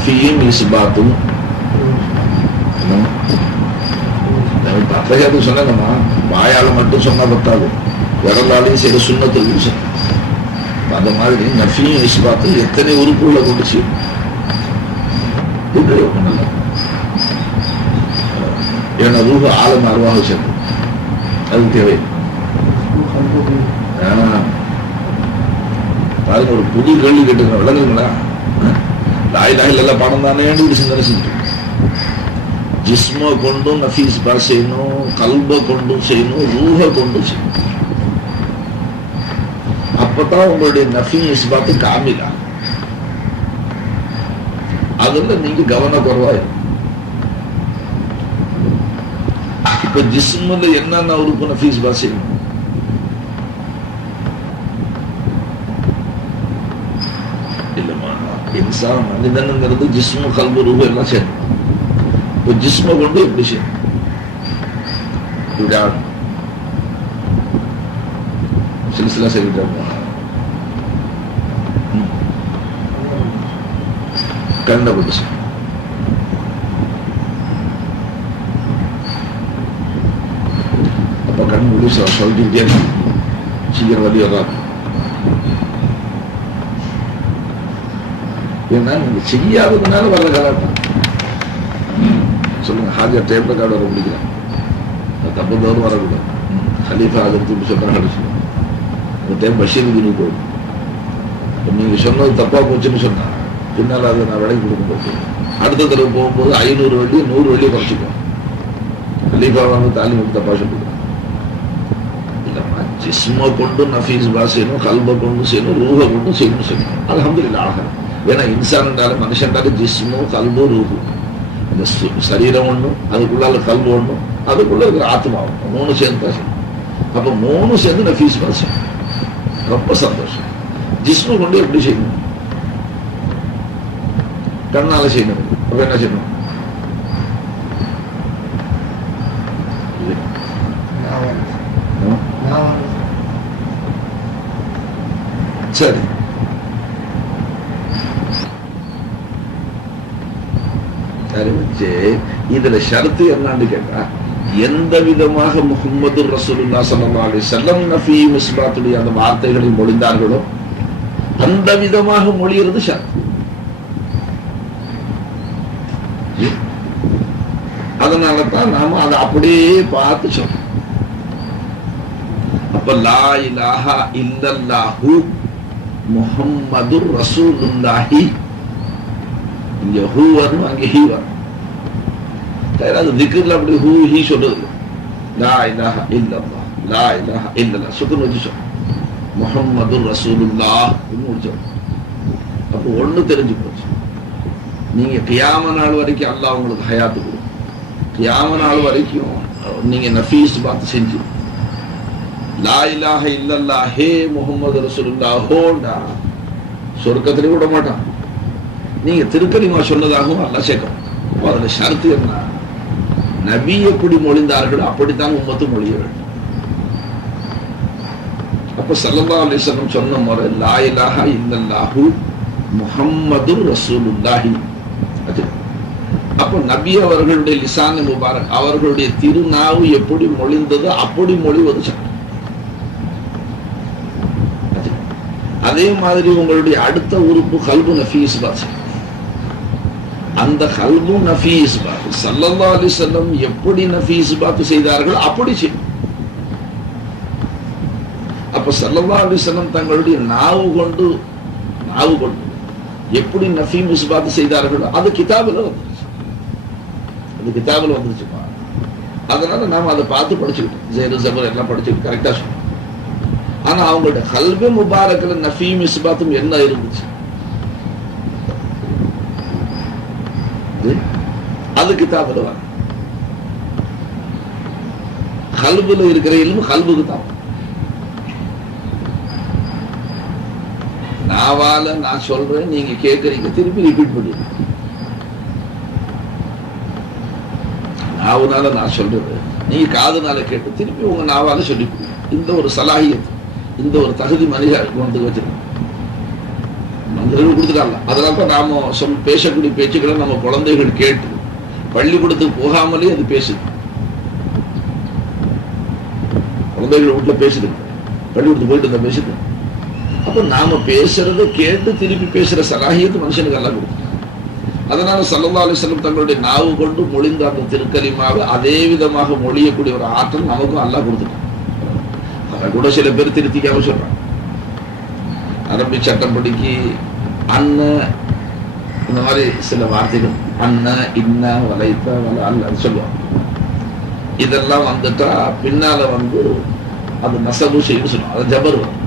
நஃபியும் இஸ்பாத்தும் அப்பையாது சொன்னேன்மா, வாயால மட்டும் சொன்னா பத்தாது, விரலாலையும் சில சுண்ணத்தை சொன்ன. அந்த மாதிரி நஃபியும் இஸ்பாத்தும் எத்தனை உறுப்புகளை கொண்டுச்சு. ஏன்னா ரூஹு ஆழம் அருவாக சேர்ந்து அது தேவை. பாருங்க, ஒரு புது கேள்வி கேட்டுக்கிறோம், விளங்குங்களா? லாய் லாயில் எல்லாம் படம் தானே சிந்தனை செஞ்சு ஜிஸ்ம கொண்டும் நஃபீஸ் பா செய்யணும், கல்ப கொண்டும் செய்யணும், ரூஹ கொண்டும் செய்யணும். அப்பதான் உங்களுடைய நஃபீஸ் பார்த்து காமிலா. அதுல நீங்க கவன குறைவாய். இப்ப ஜிஸ்முல என்னென்ன உறுப்பு நஃபீஸ் பா செய்யணும்? இல்லம்மா, இன்சான் மனிதனுங்கிறது ஜிஸ்மு கல்பு ரூஹு எல்லாம் செய்யணும். இப்போ ஜிஸ்ம கொண்டு எப்படி செய்யணும்? சில செய்யிட்டாங்க. கண்ணை கொண்டு செய்யணும். அப்ப கண் முடி சொல்லிட்டே சீக்கிரம் வழி வர்றாங்க. ஏன்னா நீங்க செய்யாததுனால வர்ற கலாட்டம். சொல்லுங்க, ஹாஜர் டேப்ல கார்டு வர முடிக்கலாம், தப்பு தவறு வரக்கூடாது. ஹலீஃபா அதற்கு சொல்றாங்க, அந்த டைம் பஷீருக்கு போகும். நீங்க சொன்னது தப்பா போச்சுன்னு சொன்னா பின்னால் அதை நான் விலைக்கு கொடுக்கும்போது அடுத்த தடவை போகும்போது 500 வெள்ளி 100 வெள்ளியை குறைச்சிக்குவோம். ஹலீஃபா வந்து தாலிமுக்கு தப்பா சொல்லுங்க. இல்லம்மா, ஜிஸ்ம கொண்டு நஃபீஸ் பா செய்யணும், கல்ப கொண்டு செய்யணும், ரூஹ கொண்டு செய்யணும். அல்ஹம்துலில்லாஹ் ஆகணும். ஏன்னா இன்சான் என்றாலும் மனுஷன்றாலும் ஜிஸ்மு கல்பு ரூஹு, இந்த சரீரம் ஒண்ணும், அதுக்குள்ளால கல்பு ஒண்ணும், அதுக்குள்ள இருக்கிற ஆத்மாவும் 3 சேர்ந்து தான் செய்யணும். அப்ப 3 சேர்ந்து நஃபீஸ் பா செய்யணும். ரொம்ப சந்தோஷம். ஜிஸ்மு கொண்டு எப்படி செய்யணும்? கண்ணால செய்யணும். அப்ப என்ன செய்யணும்? சரி, இதுல ஷரத்து என்னன்னு கேட்டா, எந்த விதமாக முஹம்மது ரசூலுல்லாஹ் ஸல்லல்லாஹு அலைஹி வஸல்லம் நஃபீ இஸ்பாத்துடைய அந்த வார்த்தைகளை மொழிந்தார்களோ அந்த விதமாக மொழிகிறது ஷரத்து. அதனாலதான் நாம அதை அப்படியே பார்த்து சொல்றோம். அப்ப லா இலாஹா இல்லல்லாஹு முஹம்மதுர் ரசூலுல்லாஹி, இங்க ஹூ வரும், அங்க ஹீ வரும். அது திக்ர்ல அப்படி ஹூ ஹீ சொல்றது. லா இலாஹா இல்லல்லாஹ், லா இலாஹா இல்லல்லாஹ் சுக்குன் வச்சு சொல்றோம். முஹம்மதுர் ரசூலுல்லாஹ் முடிச்சோம். அப்போ ஒண்ணு தெரிஞ்சு போச்சு, நீங்க கியாம நாள் வரைக்கும் அல்லாஹ் உங்களுக்கு ஹயாத்து கொடுக்கும். கியாம நாள் வரைக்கும் நீங்க நஃபீஸ் பார்த்து செஞ்சு லா இலாஹ இல்லல்லாஹ் ஹே முஹம்மது ரசூலுல்லாஹ் ஹோண்டா சொர்க்கத்திலே விட மாட்டான். நீங்க திருக்கலிமா சொன்னதாகவும் அல்லாஹ் சேர்க்கணும். அதுல ஷரத்து என்ன? நபி எப்படி மொழிந்தார்கள் அப்படித்தான் உம்மத்து மொழிய வேண்டும். அப்ப ஸல்லல்லாஹு அலைஹி வஸல்லம் சொன்ன முறை லா இலாஹ இல்லல்லாஹு முஹம்மதுர் ரசூலுல்லாஹி. அப்ப நபி அவர்களுடைய லிசான் முபாரக், அவர்களுடைய திருநாவு எப்படி மொழிந்ததோ அப்படி மொழிவது சட்டம். அதே மாதிரி உங்களுடைய அடுத்த உறுப்பு கல்பு நஃபீஸ் பாஸ். அந்த கல்பு நஃபீஸ் பாத் ஸல்லல்லாஹு அலைஹி வஸல்லம் எப்படி நஃபீஸ் பாத் செய்தார்கள் அப்படி செய்யும். அப்ப ஸல்லல்லாஹு அலைஹி வஸல்லம் தங்களுடைய நாவு கொண்டு எப்படி நஃபீஸ் பாத் செய்தார்களோ அது கிதாபில் வந்துருச்சு. அது கிதாபில் வந்துருச்சுப்பா. அதனால நாம அதை பார்த்து படிச்சுக்கிட்டோம். ஜெயரு ஜபர் எல்லாம் படிச்சுக்கிட்டு கரெக்டா சொன்னோம். ஆனா அவங்களோட கல்பு முபாரக்ல நஃபீம் இஸ்பாத்தும் என்ன இருந்துச்சு? அது கிதாபில் வர கல்புல இருக்கிற இல்மு கல்புக்கு தான். நாவால நான் சொல்றேன், நீங்க கேட்கறீங்க, திருப்பி ரிப்பீட் பண்ணுங்க. நாவுனால நான் சொல்றது, நீங்க காதுனால கேட்டு திருப்பி உங்க நாவால சொல்லி கொடுங்க. இந்த ஒரு சலாஹியத், இந்த ஒரு தகுதி மனிதர் கொண்டு வச்சிருக்கோம். கொடுத்துட்டாங்க. அதனால்தான் நாம பேசக்கூடிய பேச்சுக்களை நம்ம குழந்தைகள் கேட்டு பள்ளிக்கூடத்துக்கு போகாமலே அது பேசுது. குழந்தைகள் வீட்டுல பேசுது, பள்ளிக்கூடத்துக்கு போயிட்டு இருந்தா பேசுது. அப்ப நாம பேசுறதை கேட்டு திருப்பி பேசுற சலாஹியத்து மனுஷனுக்கு எல்லாம் கொடுக்கும். அதனால ஸல்லல்லாஹு அலைஹி வஸல்லம் தங்களுடைய நாவு கொண்டு மொழிந்த அந்த திருக்கலிமாவை அதே விதமாக மொழியக்கூடிய ஒரு ஆற்றல் நமக்கும் அல்லாஹ் கொடுத்துட்டான். அதை கூட சில பேர் திருத்திக்காம சொல்றாங்க. அரபி சட்டப்படிக்கு அன்ன இந்த மாதிரி சில வார்த்தைகள் அன்ன இன்ன வலைத்த வல அல்ல சொல்லுவாங்க. இதெல்லாம் வந்துட்டா பின்னால அது நசபு செய்யும் சொல்லுவாங்க. அது ஜபர் வரும்.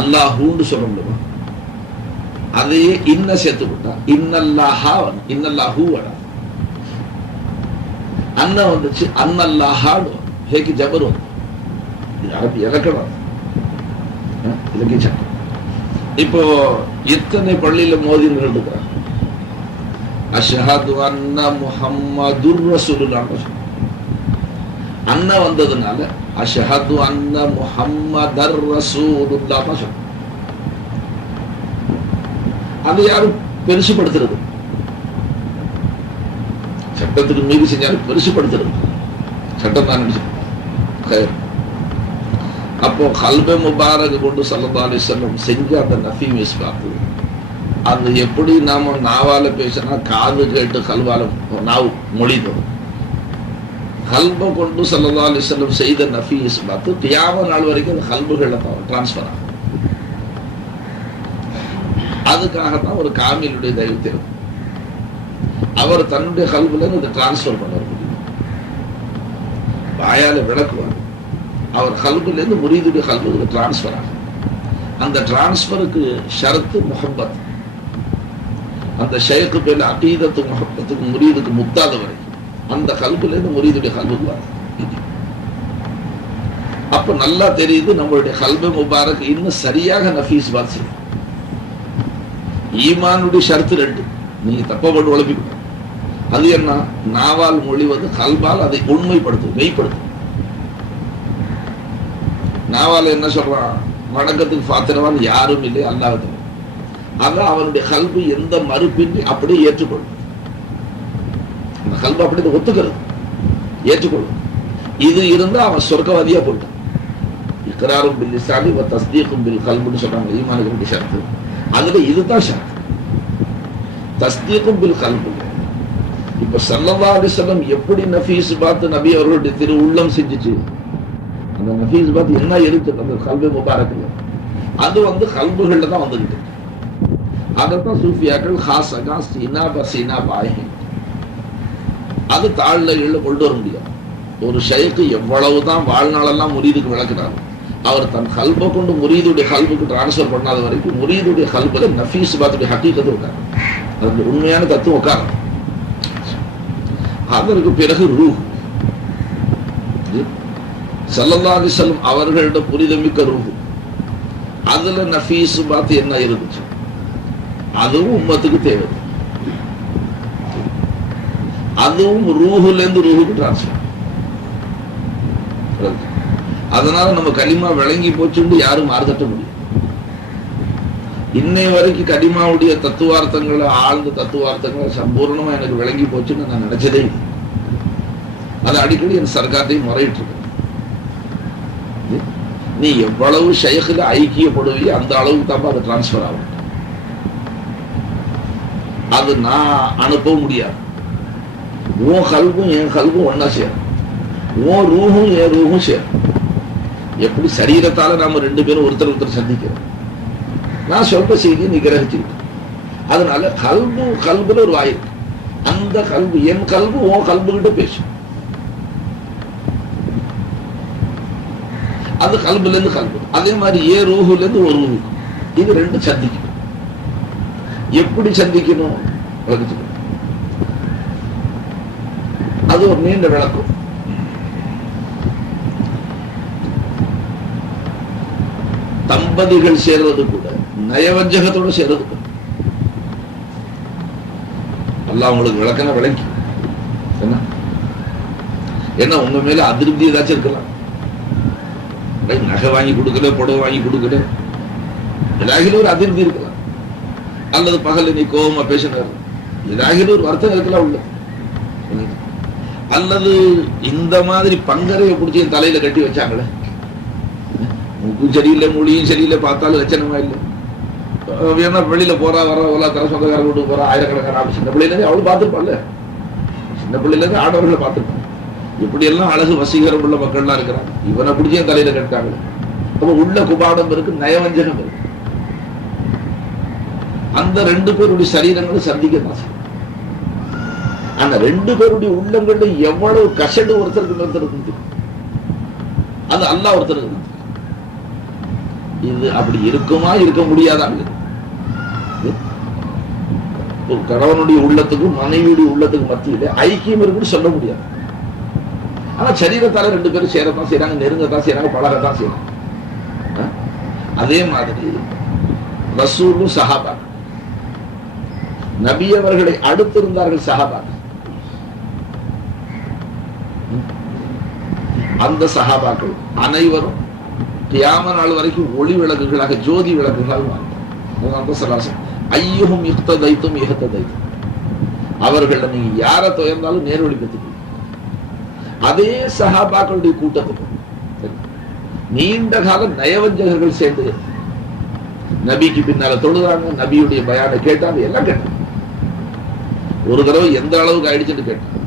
அல்லாஹூன்னு சொல்ல முடியுமா? அதையே இன்ன சேர்த்து விட்டா இன்னல்லாஹா இன்னல்லாஹூ வடா. அன்ன வந்துச்சு அன்னல்லாஹாடு ஹேக்கு ஜபர் வந்து. இது அரபி இலக்கணம், இலக்கிய சட்டம். இப்போ எத்தனை பள்ளியில மோதின்கள் இருக்கிறாங்க. அஷ்ஹது அன்ன முஹம்மதுர் ரசூலுல்லாஹ். அன்ன வந்ததுனால அஷ்ஹது அன்ன முஹம்மதர் ரசூலுல்லாஹ் தான் சொல்றோம். அது யாரும் பெருசுபடுத்துறது, சட்டத்துக்கு மீறி செஞ்சாலும் பெருசுபடுத்துறது சட்டம் தான் நினைச்சு. அப்போ கல்ப முபாரக் கொண்டு ஸல்லல்லாஹு அலைஹி வஸல்லம் செஞ்ச அந்த நஃபி மிஸ்பாத், அது எப்படி நாம நாவால பேசினா காது கேட்டு கல்வால நாவு மொழிதோம். கல்ப கொண்டு ஸல்லல்லாஹு அலைஹி வஸல்லம் செய்த நஃபி மிஸ்பாத் கியாமத் நாள் வரைக்கும் அந்த கல்புகளை டிரான்ஸ்பர் ஆகும். அதுக்காகத்தான் ஒரு காமிலுடைய தைரியத்திலும் அவர் தன்னுடைய கல்புல இதை டிரான்ஸ்பர் பண்ண முடியும். வாயால விளக்குவார். அவர் கல்புல இருந்து முரீதுடைய கல்புக்கு டிரான்ஸ்பர் ஆகும். அந்த டிரான்ஸ்பருக்கு ஷரத்து முஹப்பத். அந்த ஷேக்கு பேர்ல அகீதத்து முஹப்பத்துக்கு முரீதுக்கு முத்தாத வரைக்கும் அந்த கல்புல இருந்து முரீதுடைய கல்புக்கு வரும். அப்ப நல்லா தெரியுது நம்மளுடைய கல்ப முபாரக் இன்னும் சரியாக நஃபீஸ் பாத் செய்யும். ஈமானுடைய ஷர்த்து ரெண்டு, நீங்க தப்ப போட்டு உழப்பிக்கணும். அது என்ன? நாவால் மொழிவது, கல்பால் அதை உண்மைப்படுத்தும், மெய்ப்படுத்தும். நாவால் என்ன சொல்றான்? வணக்கத்துக்கு பாத்திரவான் யாரும் இல்லை அல்லாஹ். அதான் அவனுடைய கல்பு எந்த மறுப்பின்றி அப்படியே ஏற்றுக்கொள்ளும். அந்த கல்பு அப்படியே ஒத்துக்கிறது, ஏற்றுக்கொள்ளும். இது இருந்தா அவன் சொர்க்கவாதியா போட்டான். இக்ராரும் பில் லிசானி வ தஸ்தீகும் பில் கல்புன்னு சொல்றாங்க ஈமானுக்கு ஷர்த்து. அதுல இதுதான் ஷர்த், தஸ்தீகும் பில் கல்பு. இப்ப ஸல்லல்லாஹு அலைஹி வஸல்லம் எப்படி நஃபீஸ் பாத் நபி அவர்களுடைய திரு உள்ளம் செஞ்சுச்சு, அந்த நஃபீஸ் பாத் என்ன இருக்கு அந்த கல்பு முபாரக்ல, அது கல்புகள்ல தான் வந்துகிட்டு. அதைத்தான் சூஃபியாக்கள் ஹாஸகா சீனா பசீனா பாய், அது தாழ்ல கீழ கொண்டு வர முடியாது. ஒரு ஷைக்கு எவ்வளவுதான் வாழ்நாளெல்லாம் முரீதுக்கு விளக்குறாரு, அவர் தன் கல்பை கொண்டு முரீதுடைய கல்புக்கு டிரான்ஸ்பர் பண்ணாத வரைக்கும் முரீதுடைய கல்புல நஃபீஸ் பாத்துடைய ஹக்கீகத்து உட்காரு, அது உண்மையான தத்துவம் உட்காரு. அதற்கு பிறகு ரூஹ், ஸல்லல்லாஹு அலைஹி வஸல்லம் அவர்களிடம் புனிதமிக்க ரூஹ், அதுல நஃபீஸ் பாத்து என்ன இருந்துச்சு, அதுவும் உம்மத்துக்கு தேவை. அதுவும் ரூஹுல இருந்து ரூஹுக்கு டிரான்ஸ்பர். அதனால நம்ம கலிமா விளங்கி போச்சுன்னு யாரும் மாறுதட்ட முடியும். இன்னை வரைக்கும் கலிமாவுடைய தத்துவார்த்தங்களை, ஆழ்ந்த தத்துவார்த்தங்களை சம்பூர்ணமா எனக்கு விளங்கி போச்சுன்னு நான் நினைச்சதே இல்லை. அது அடிக்கடி என் சர்க்கார்ட்டையும் முறையிட்டு இருக்கேன். நீ எவ்வளவு ஷைഖில் ஐக்கியப்படுவியோ அந்த அளவுக்கு தான் அது டிரான்ஸ்பர் ஆகும். அது நான் அனுப்பவும் முடியாது. உன் கல்பும் என் கல்பும் ஒன்னா சேரும், உன் ரூஹும் என் ரூஹும் சேரும். எப்படி சரீரத்தால நாம ரெண்டு பேரும் ஒருத்தர் ஒருத்தர் சந்திக்கிறோம், நான் சொல்ற செய்தியை நீ கிரகிச்சிருக்க. அதனால கல்புல ஒரு வாய், அந்த கல்பு என் கல்பு உன் கல்பு கிட்ட பேசும். அது கல்புல இருந்து கல்பு, அதே மாதிரி ஏ ரூஹுல இருந்து ஒரு ரூஹு, இது ரெண்டு சந்திக்கணும். எப்படி சந்திக்கணும் விளக்கிச்சுக்கணும். அது ஒரு நீண்ட விளக்கம். தம்பதிகள் சேர்வது கூட நயவஞ்சகத்தோட சேர்வது கூட அல்லாஹ் உங்களுக்கு விளக்கன விளங்கி என்ன உங்க மேல அதிருப்தி ஏதாச்சும் இருக்கலாம். நகை வாங்கி கொடுக்கல, புடவை வாங்கி கொடுக்கல, ஏதாகிலும் ஒரு அதிர்ச்சி இருக்கலாம், அல்லது பகல் நீ கோபமா பேசினார், ஏதாகிலும் ஒரு வருத்தம் இருக்கலாம் உள்ள, அல்லது இந்த மாதிரி பங்கரையை பிடிச்சி என் தலையில கட்டி வச்சாங்களே, மூக்கும் சரியில்லை மொழியும் சரியில்லை, பார்த்தாலும் லட்சணமா இல்லை, வேணா வெளியில போறா வர தர சொந்தக்கார வீட்டுக்கு போறா, ஆயிரக்கணக்கான சின்ன பிள்ளைல இருந்து அவளும் பார்த்துருப்பாள்ல, சின்ன பிள்ளைல இருந்து ஆடவர்களை பார்த்துருப்பாங்க. இப்படி எல்லாம் அழகு வசீகரம் உள்ள மக்கள்லாம் இருக்கிறாங்க, இவனை பிடிச்சி என் தலையில கட்டாங்க. அப்ப உள்ள குபாடம் இருக்கு, நயவஞ்சகம் இருக்கு. அந்த 2 பேருடைய சரீரங்களும் சந்திக்கத்தான் செய்யும். அந்த 2 பேருடைய உள்ளங்கள்ல எவ்வளவு கசடு ஒருத்தருக்கு இருக்கு, அது அல்லாஹ் ஒருத்தருக்கு. இது அப்படி இருக்குமா, இருக்க முடியாதாங்க? கணவனுடைய உள்ளத்துக்கும் மனைவியுடைய உள்ளத்துக்கும் மத்தியில ஐக்கியம் இருக்குன்னு சொல்ல முடியாது. ஆனா சரீரத்தால 2 பேரும் சேரத்தான் செய்யறாங்க, நெருங்கத்தான் செய்யறாங்க, பழகத்தான் செய்யறாங்க. அதே மாதிரி ரசூலும் சஹாபா, நபி அவர்களை அடுத்திருந்தார்கள் சஹாபாக்கள். அந்த சஹாபாக்கள் அனைவரும் கியாமத் நாள் வரைக்கும் ஒளி விளக்குகளாக, ஜோதி விளக்குகளாக ஐயுகும் இஹ்ததைத்தும் இஹ்ததைத்தும், அவர்கள் நீங்க யாரை துயர்ந்தாலும் நேர்வழி பெற்றுக்கணும். அதே சஹாபாக்களுடைய கூட்டத்துக்கு நீண்ட கால நயவஞ்சகர்கள் சேர்ந்து நபிக்கு பின்னால தொழுதாங்க, நபியுடைய பயானை கேட்டாங்க, எல்லாம் கேட்டாங்க. ஒரு தடவை எந்த அளவுக்கு ஆயிடுச்சுன்னு கேட்டாங்க.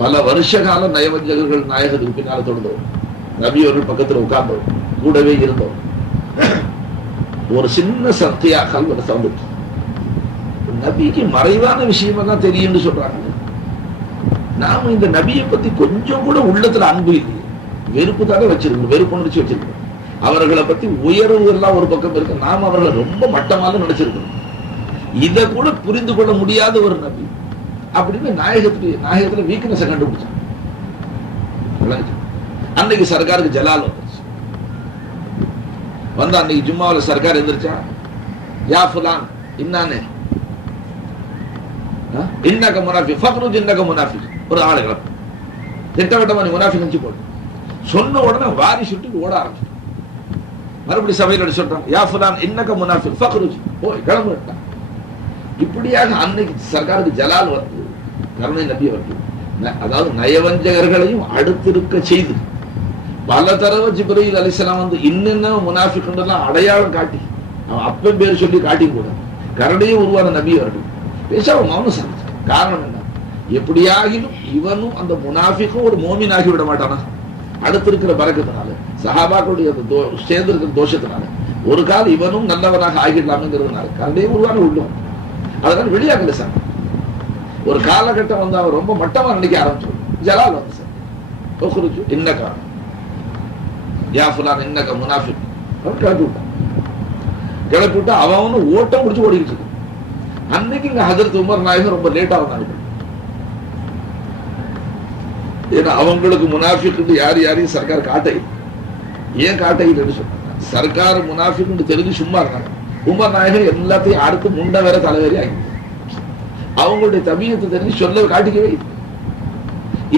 பல வருஷ கால நயவஞ்சகர்கள் நாயகத்துக்கு பின்னால தொழுதவர், நபி அவர்கள் பக்கத்தில் உட்கார்ந்தவர், கூடவே இருந்தவர். ஒரு சின்ன சத்தியாக சவுண்ட், நபிக்கு மறைவான விஷயமா தான் தெரியும்னு சொல்றாங்க. நாம இந்த நபியை பத்தி கொஞ்சம் கூட உள்ளத்துல அன்பு இல்லையே, வெறுப்பு தானே வச்சிருக்கோம், வெறுப்பு உணர்ச்சி வச்சிருக்கோம். அவர்களை பத்தி உயர்வு எல்லாம் ஒரு பக்கம் இருக்கு, நாம அவர்களை ரொம்ப மட்டமாக நினைச்சிருக்கோம். இதை கூட புரிந்து கொள்ள முடியாத ஒரு நபி அப்படின்னு நாயகத்துல வீக்னஸை கண்டுபிடிச்சாங்க. அன்னைக்கு சர்க்காருக்கு ஜலால் வந்துருச்சு. வந்து அன்னைக்கு ஜும்மாவில் சர்க்கார் எந்திரிச்சா, யா ஃபுலான் இன்னானே இன்னக முனாஃபி ஃபக்ருஜ் இன்னக முனாஃபி, ஒரு ஆளு கிளப்பு திட்டவட்டமா நீ முனாஃபி நினைச்சு போடு. சொன்ன உடனே வாரி சுட்டு ஓட ஆரம்பிச்சு. மறுபடி சபையில் சொல்றாங்க, யா ஃபுலான் இன்னக முனாஃபி ஃபக்ருஜ், போய் கிளம்பு. இப்படியாக அன்னைக்கு சர்க்காருக்கு ஜலால் வந்து கருணை நபி அவர்கள், அதாவது நயவஞ்சகர்களையும் அடுத்திருக்க செய்து பல தடவை ஜிப்ரீல் அலைஹிஸ்ஸலாம் வந்து இன்னென்ன முனாஃபிக்குன்றெல்லாம் அடையாளம் காட்டி, அவன் அப்பன் பேர் சொல்லி காட்டி கூட கருணையே உருவான நபி அவர்கள் பேசாம மௌனம் சாதிச்சார். காரணம் என்ன? எப்படியாகிலும் இவனும் அந்த முனாஃபிக்கும் ஒரு மோமின் ஆகி விட மாட்டானா, அடுத்திருக்கிற பரக்கத்தினால, சஹாபாக்களுடைய சேர்ந்து இருக்கிற தோஷத்தினால ஒரு காலம் இவனும் நல்லவனாக ஆகிடலாம்ங்கிறதுனால கருணையே உருவான உள்ளும். அதனால வெளியாகல சார். ஒரு காலகட்டம் வந்து அவர் ரொம்ப மட்டமா நினைக்க ஆரம்பிச்சு, ஜலால் வந்து சார் இன்னக்கா யா ஃபுலான் இன்னக முனாஃபிக் கிளப்பி விட்டான். கிளப்பி விட்டா அவனும் ஓட்டம் முடிச்சு ஓடிக்கிட்டு இருக்கு. அன்னைக்கு இங்க ஹஜரத் உமர் நாயகம் ரொம்ப லேட்டா வந்தாங்க. ஏன்னா அவங்களுக்கு முனாஃபிக் யார் யாரையும் சர்க்கார் காட்டை, ஏன் காட்டை இல்லைன்னு சொன்னாங்க. சர்க்கார் முனாஃபிக் தெரிஞ்சு சும்மா இருந்தாங்க. உமர் நாயகம் எல்லாத்தையும் அடுத்து முண்ட வேற தலைவரி ஆகி அவங்களுடைய தபியத்தை தெரிஞ்சு சொல்ல காட்டிக்கவே.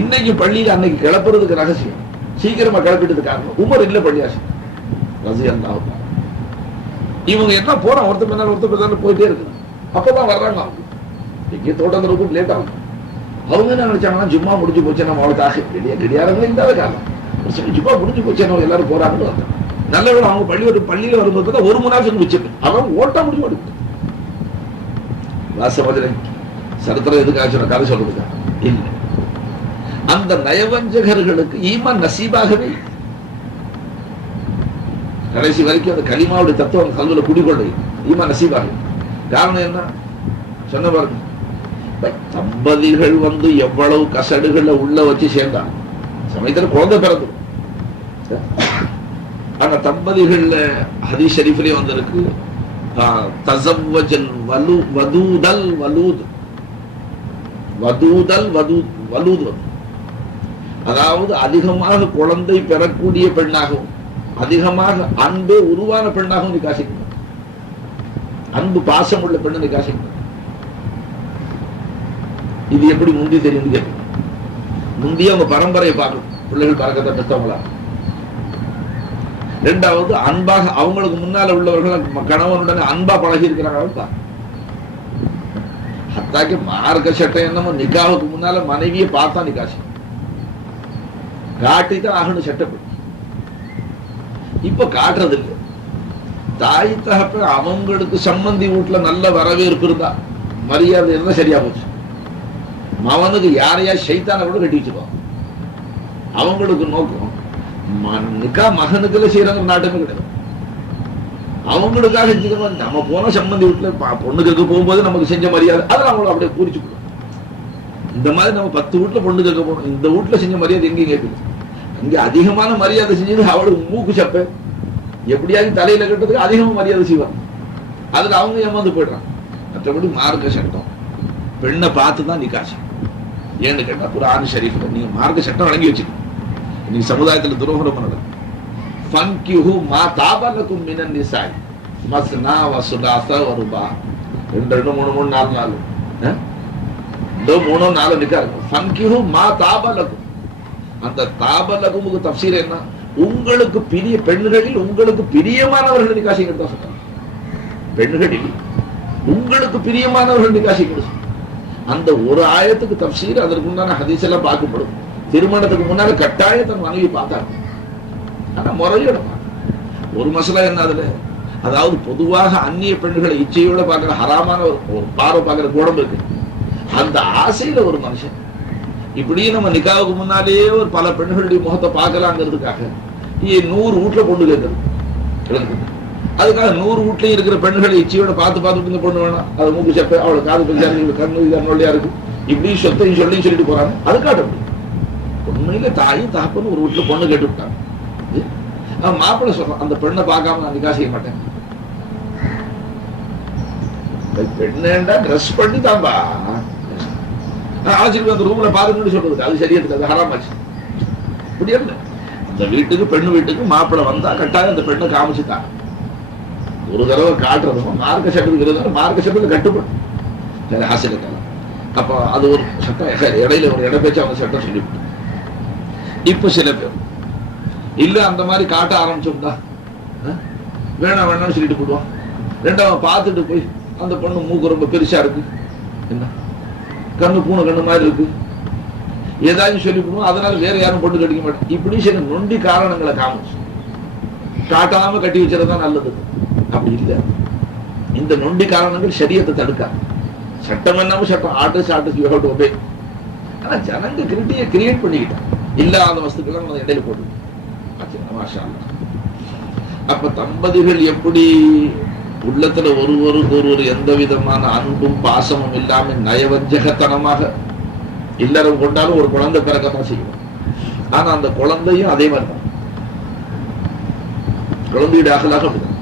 இன்னைக்கு பள்ளியில அன்னைக்கு கிளப்புறதுக்கு ரகசியம் சீக்கிரமா கிளப்பிட்டது காரணம் உமர் இல்ல பள்ளியாசி ரலியல்லாஹு. இவங்க என்ன போறான், ஒருத்தர் பின்னால போயிட்டே இருக்கு. அப்பதான் வர்றாங்க அவங்க. இங்கே தோட்டத்தில் லேட் ஆகும். அவங்க என்ன நினைச்சாங்கன்னா, ஜும்மா முடிஞ்சு போச்சு, நம்ம அவளுக்காக ரெடியாரங்களும் இல்லாத காரணம், ஜும்மா முடிஞ்சு போச்சு, நம்ம எல்லாரும் போறாங்கன்னு வந்தாங்க. நல்ல வேலை அவங்க பள்ளியில வரும்போது தான் ஒரு முனாஃபிக் வச்சிருக்கு. அவன் ஓட்டா முடிஞ்சு ஓடுது. சரித்திரம் எதுக்காக சொன்ன கதை சொல்றதுக்கா இல்லை. அந்த நயவஞ்சகர்களுக்கு ஈமான் நசீபாகவே கடைசி வரைக்கும் அந்த கலிமாவுடைய தத்துவம் கல்வியில குடிக்கொள்ள ஈமான் நசீபாக. காரணம் என்ன சொன்ன பாருங்க, தம்பதிகள் வந்து எவ்வளவு கசடுகளை உள்ள வச்சு சேர்ந்தாங்க. சமயத்துல குழந்தை பிறந்து ஆனா தம்பதிகள்ல ஹதீஸ் ஷரீஃபிலே வந்திருக்கு, தஸவ்வஜல் வதூதல் வலூத், வதூதல் வலூத், அதாவது அதிகமாக குழந்தை பெறக்கூடிய பெண்ணாகவும் அதிகமாக அன்பு உருவான பெண்ணாகவும் நிக்காசிக்கணும். அன்பு பாசம் உள்ள பெண்ணு நிக்காசிக்கணும். இது எப்படி முந்தி தெரியும் கேட்க, முந்தைய அவங்க பரம்பரையை பார்க்கணும். பிள்ளைகள் பறக்கத்தை பெற்றவங்களா ரெண்டாவது அன்பாக அவங்களுக்கு முன்னால உள்ளவர்கள் கணவனுடன் அன்பா பழகி இருக்கிறாங்க. ஹத்தாக்கி மார்க்க சட்டம் என்னமோ நிக்காவுக்கு முன்னால மனைவியை பார்த்தா நிக்காசி காட்டித்தான் ஆகணும் சட்டப்படி. இப்ப காட்டுறது இல்லை. தாய் தகப்ப அவங்களுக்கு சம்பந்தி வீட்டுல நல்ல வரவேற்பு இருந்தா மரியாதை இருந்தா சரியா போச்சு. மவனுக்கு யாரையா சைத்தான கூட கட்டி வச்சிருவான். அவங்களுக்கு நோக்கம் நிக்கா மகனுக்குள்ள செய்யறாங்க நாட்டுமே கிடையாது. அவங்களுக்காக செஞ்சுக்கணும். நம்ம போன சம்பந்தி வீட்டுல பொண்ணுக்கு போகும்போது நமக்கு செஞ்ச மரியாதை அதை நம்மளும் அப்படியே பூரிச்சுக்கணும். இந்த மாதிரி நம்ம 10 வீட்டுல பொண்ணு கேட்க போனோம். இந்த வீட்டுல செஞ்ச மரியாதை எங்கேயும் கேட்குது. இங்க அதிகமான மரியாதை செஞ்சது அவளுக்கு மூக்கு சப்ப எப்படியாவது தலையில கட்டுறதுக்கு அதிகமா மரியாதை செய்வாங்க. அதுல அவங்க ஏமாந்து போயிடுறாங்க. மற்றபடி மார்க்க சட்டம் பெண்ணை பார்த்துதான் நிக்காசி. ஏன்னு கேட்டா குர்ஆன் ஷரீஃப்ல நீங்க மார்க்க சட்டம் வழங்கி வச்சுக்கணும். நீங்க சமுதாயத்துல துரோகம் நடக்கும். ஃபன்கிஹு மா தாபலக்கும் மினன் நிசாய் மஸ்னா வசுலாஸ வருபா 2 2 3 3 4 4 2 3 4 நிக்காங்க. ஃபன்கிஹு மா தாபலக்கும். அந்த தாபலகுமுக்கு தஃப்சீர் என்ன? உங்களுக்கு பிரிய பெண்களில் உங்களுக்கு பிரியமானவர்கள் நிக்காசிங்க தான் சொல்றாங்க. பெண்களில் உங்களுக்கு பிரியமானவர்கள் நிக்காசிங்க. அந்த ஒரு ஆயத்துக்கு தஃப்சீர் அதற்கு முன்னான ஹதீஸ் எல்லாம் பார்க்கப்படும். திருமணத்துக்கு முன்னால கட்டாயம் தன் மனைவி பார்த்தாங்க. ஆனா முறையிடும் ஒரு மசலா என்ன அதுல, அதாவது பொதுவாக அந்நிய பெண்களை இச்சையோட பார்க்கிற ஹராமான ஒரு பார்வை பார்க்கிற குணம் இருக்கு. அந்த ஆசையில ஒரு மனுஷன் இப்படியே நம்ம நிக்காவுக்கு முன்னாலேயே ஒரு பல பெண்களுடைய முகத்தை பார்க்கலாங்கிறதுக்காக 100 வீட்டுல பொண்ணு கேட்கறது. அதுக்காக 100 வீட்லயும் இருக்கிற பெண்களை இச்சையோட பார்த்து பொண்ணு வேணாம். அது மூக்கு செப்ப அவளை காது பிடிச்சாரு கண்ணு கண்ணொல்லியா இருக்கு இப்படி சொத்தையும் சொல்லிட்டு போறாங்க. அது காட்ட முடியும். உண்மையில தாயும் தகப்பன்னு ஒரு வீட்டுல பொண்ணு கேட்டு விட்டாங்க. மாப்பிள்ளை சொல்றான் அந்த பெண்ணை பார்க்காம நான் நிக்கா செய்ய மாட்டேன். பெண்ணேண்டா ட்ரெஸ் பண்ணி தான்பா ஆச்சிருக்கு அந்த ரூம்ல பாருங்கன்னு சொல்றது. அது சரியத்துக்கு அது ஹராமாச்சு. முடியாது. அந்த வீட்டுக்கு பெண்ணு வீட்டுக்கு மாப்பிள்ளை வந்தா கட்டாயம் அந்த பெண்ணை காமிச்சுட்டாங்க. ஒரு தடவை காட்டுறதும் மார்க்க சட்டத்துக்கு மார்க்க சட்டத்துக்கு கட்டுப்படும். சரி ஆசிரியர் அப்ப அது ஒரு சட்டம். இடையில ஒரு இடப்பேச்சு அவங்க சட்டம் சொல்லிவிட்டு இப்ப சில பேர் இல்ல அந்த மாதிரி காட்ட ஆரம்பிச்சோம்டா வேணாம் வேணாம்னு சொல்லிட்டு போடுவான். ரெண்டாவது பார்த்துட்டு போய் அந்த பொண்ணு மூக்கு ரொம்ப பெருசா இருக்கு, என்ன கண்ணு பூனை கண்ணு மாதிரி இருக்கு, ஏதாவது சொல்லி போடுவோம். அதனால வேற யாரும் பொண்ணு கட்டிக்க மாட்டேன். இப்படி சில நொண்டி காரணங்களை காமிச்சு காட்டாம கட்டி வச்சதுதான் நல்லது. அப்படி இல்லை. இந்த நொண்டி காரணங்கள் ஷரியத்தை தடுக்காது. சட்டம் என்னமோ சட்டம் ஆட்டு ஆனா ஜனங்க கிரியேட் பண்ணிக்கிட்டாங்க. இல்லாத வஸ்துக்கள் இடையில போட்டு. அப்ப தம்பதிகள் எப்படி உள்ளத்துல ஒருவருக்கு எந்த விதமான அன்பும் பாசமும் இல்லாம நயவஞ்சகத்தனமாக இல்லறம் கொண்டாலும் ஒரு குழந்தை பிறக்கத்தான் செய்யும். ஆனா அந்த குழந்தையும் அதே மாதிரிதான். குழந்தையுடைய அகலாக அப்படிதான்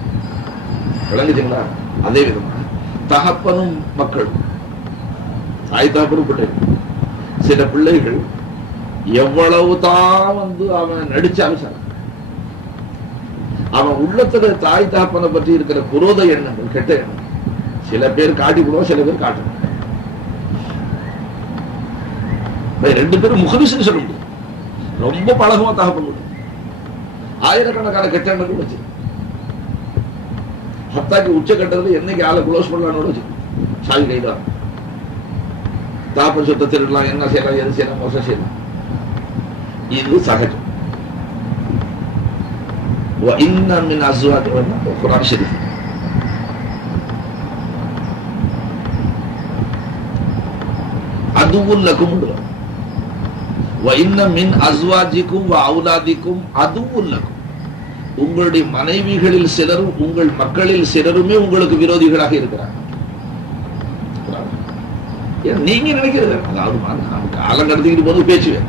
விளங்குச்சுங்களா? அதே விதமா தகப்பனும் மக்களும் தாய் தகப்பனும் பிள்ளைகள். சில பிள்ளைகள் எவ்வளவு தான் அவன் நடிச்சாலும் அவன் உள்ளத்துல தாய் தகப்பனை பற்றி இருக்கிற குரோத எண்ணங்கள் கெட்ட எண்ணம் சில பேர் காட்டி விடுவோம், சில பேர் காட்டணும். 2 பேரும் முகலிசுன்னு சொல்ல முடியும். ரொம்ப பழகமா தகப்பன் ஆயிரக்கணக்கான கெட்ட எண்ணங்கள் வச்சு ஹத்தாக்கு உச்ச கட்டத்துல என்னைக்கு ஆளை க்ளோஸ் பண்ணலான்னு வச்சு சாவி கைதா தாப்பன் சொத்தை திருடலாம், என்ன செய்யலாம், எது செய்யலாம், மோசம் செய்யலாம். இது சகஜம். குர்ஆன் ஷரீஃப் அதுவுல் லகும் வ இன்ன மின் அஸ்வாஜிக்கும் வ அவுலாதிக்கும் அதுவுல் லகும். உங்களுடைய மனைவிகளில் சிலரும் உங்கள் மக்களில் சிலருமே உங்களுக்கு விரோதிகளாக இருக்கிறாங்க. நீங்க நினைக்கிறது அதாவது காலம் கடத்திக்கிட்டு போது பேச்சுவேன்.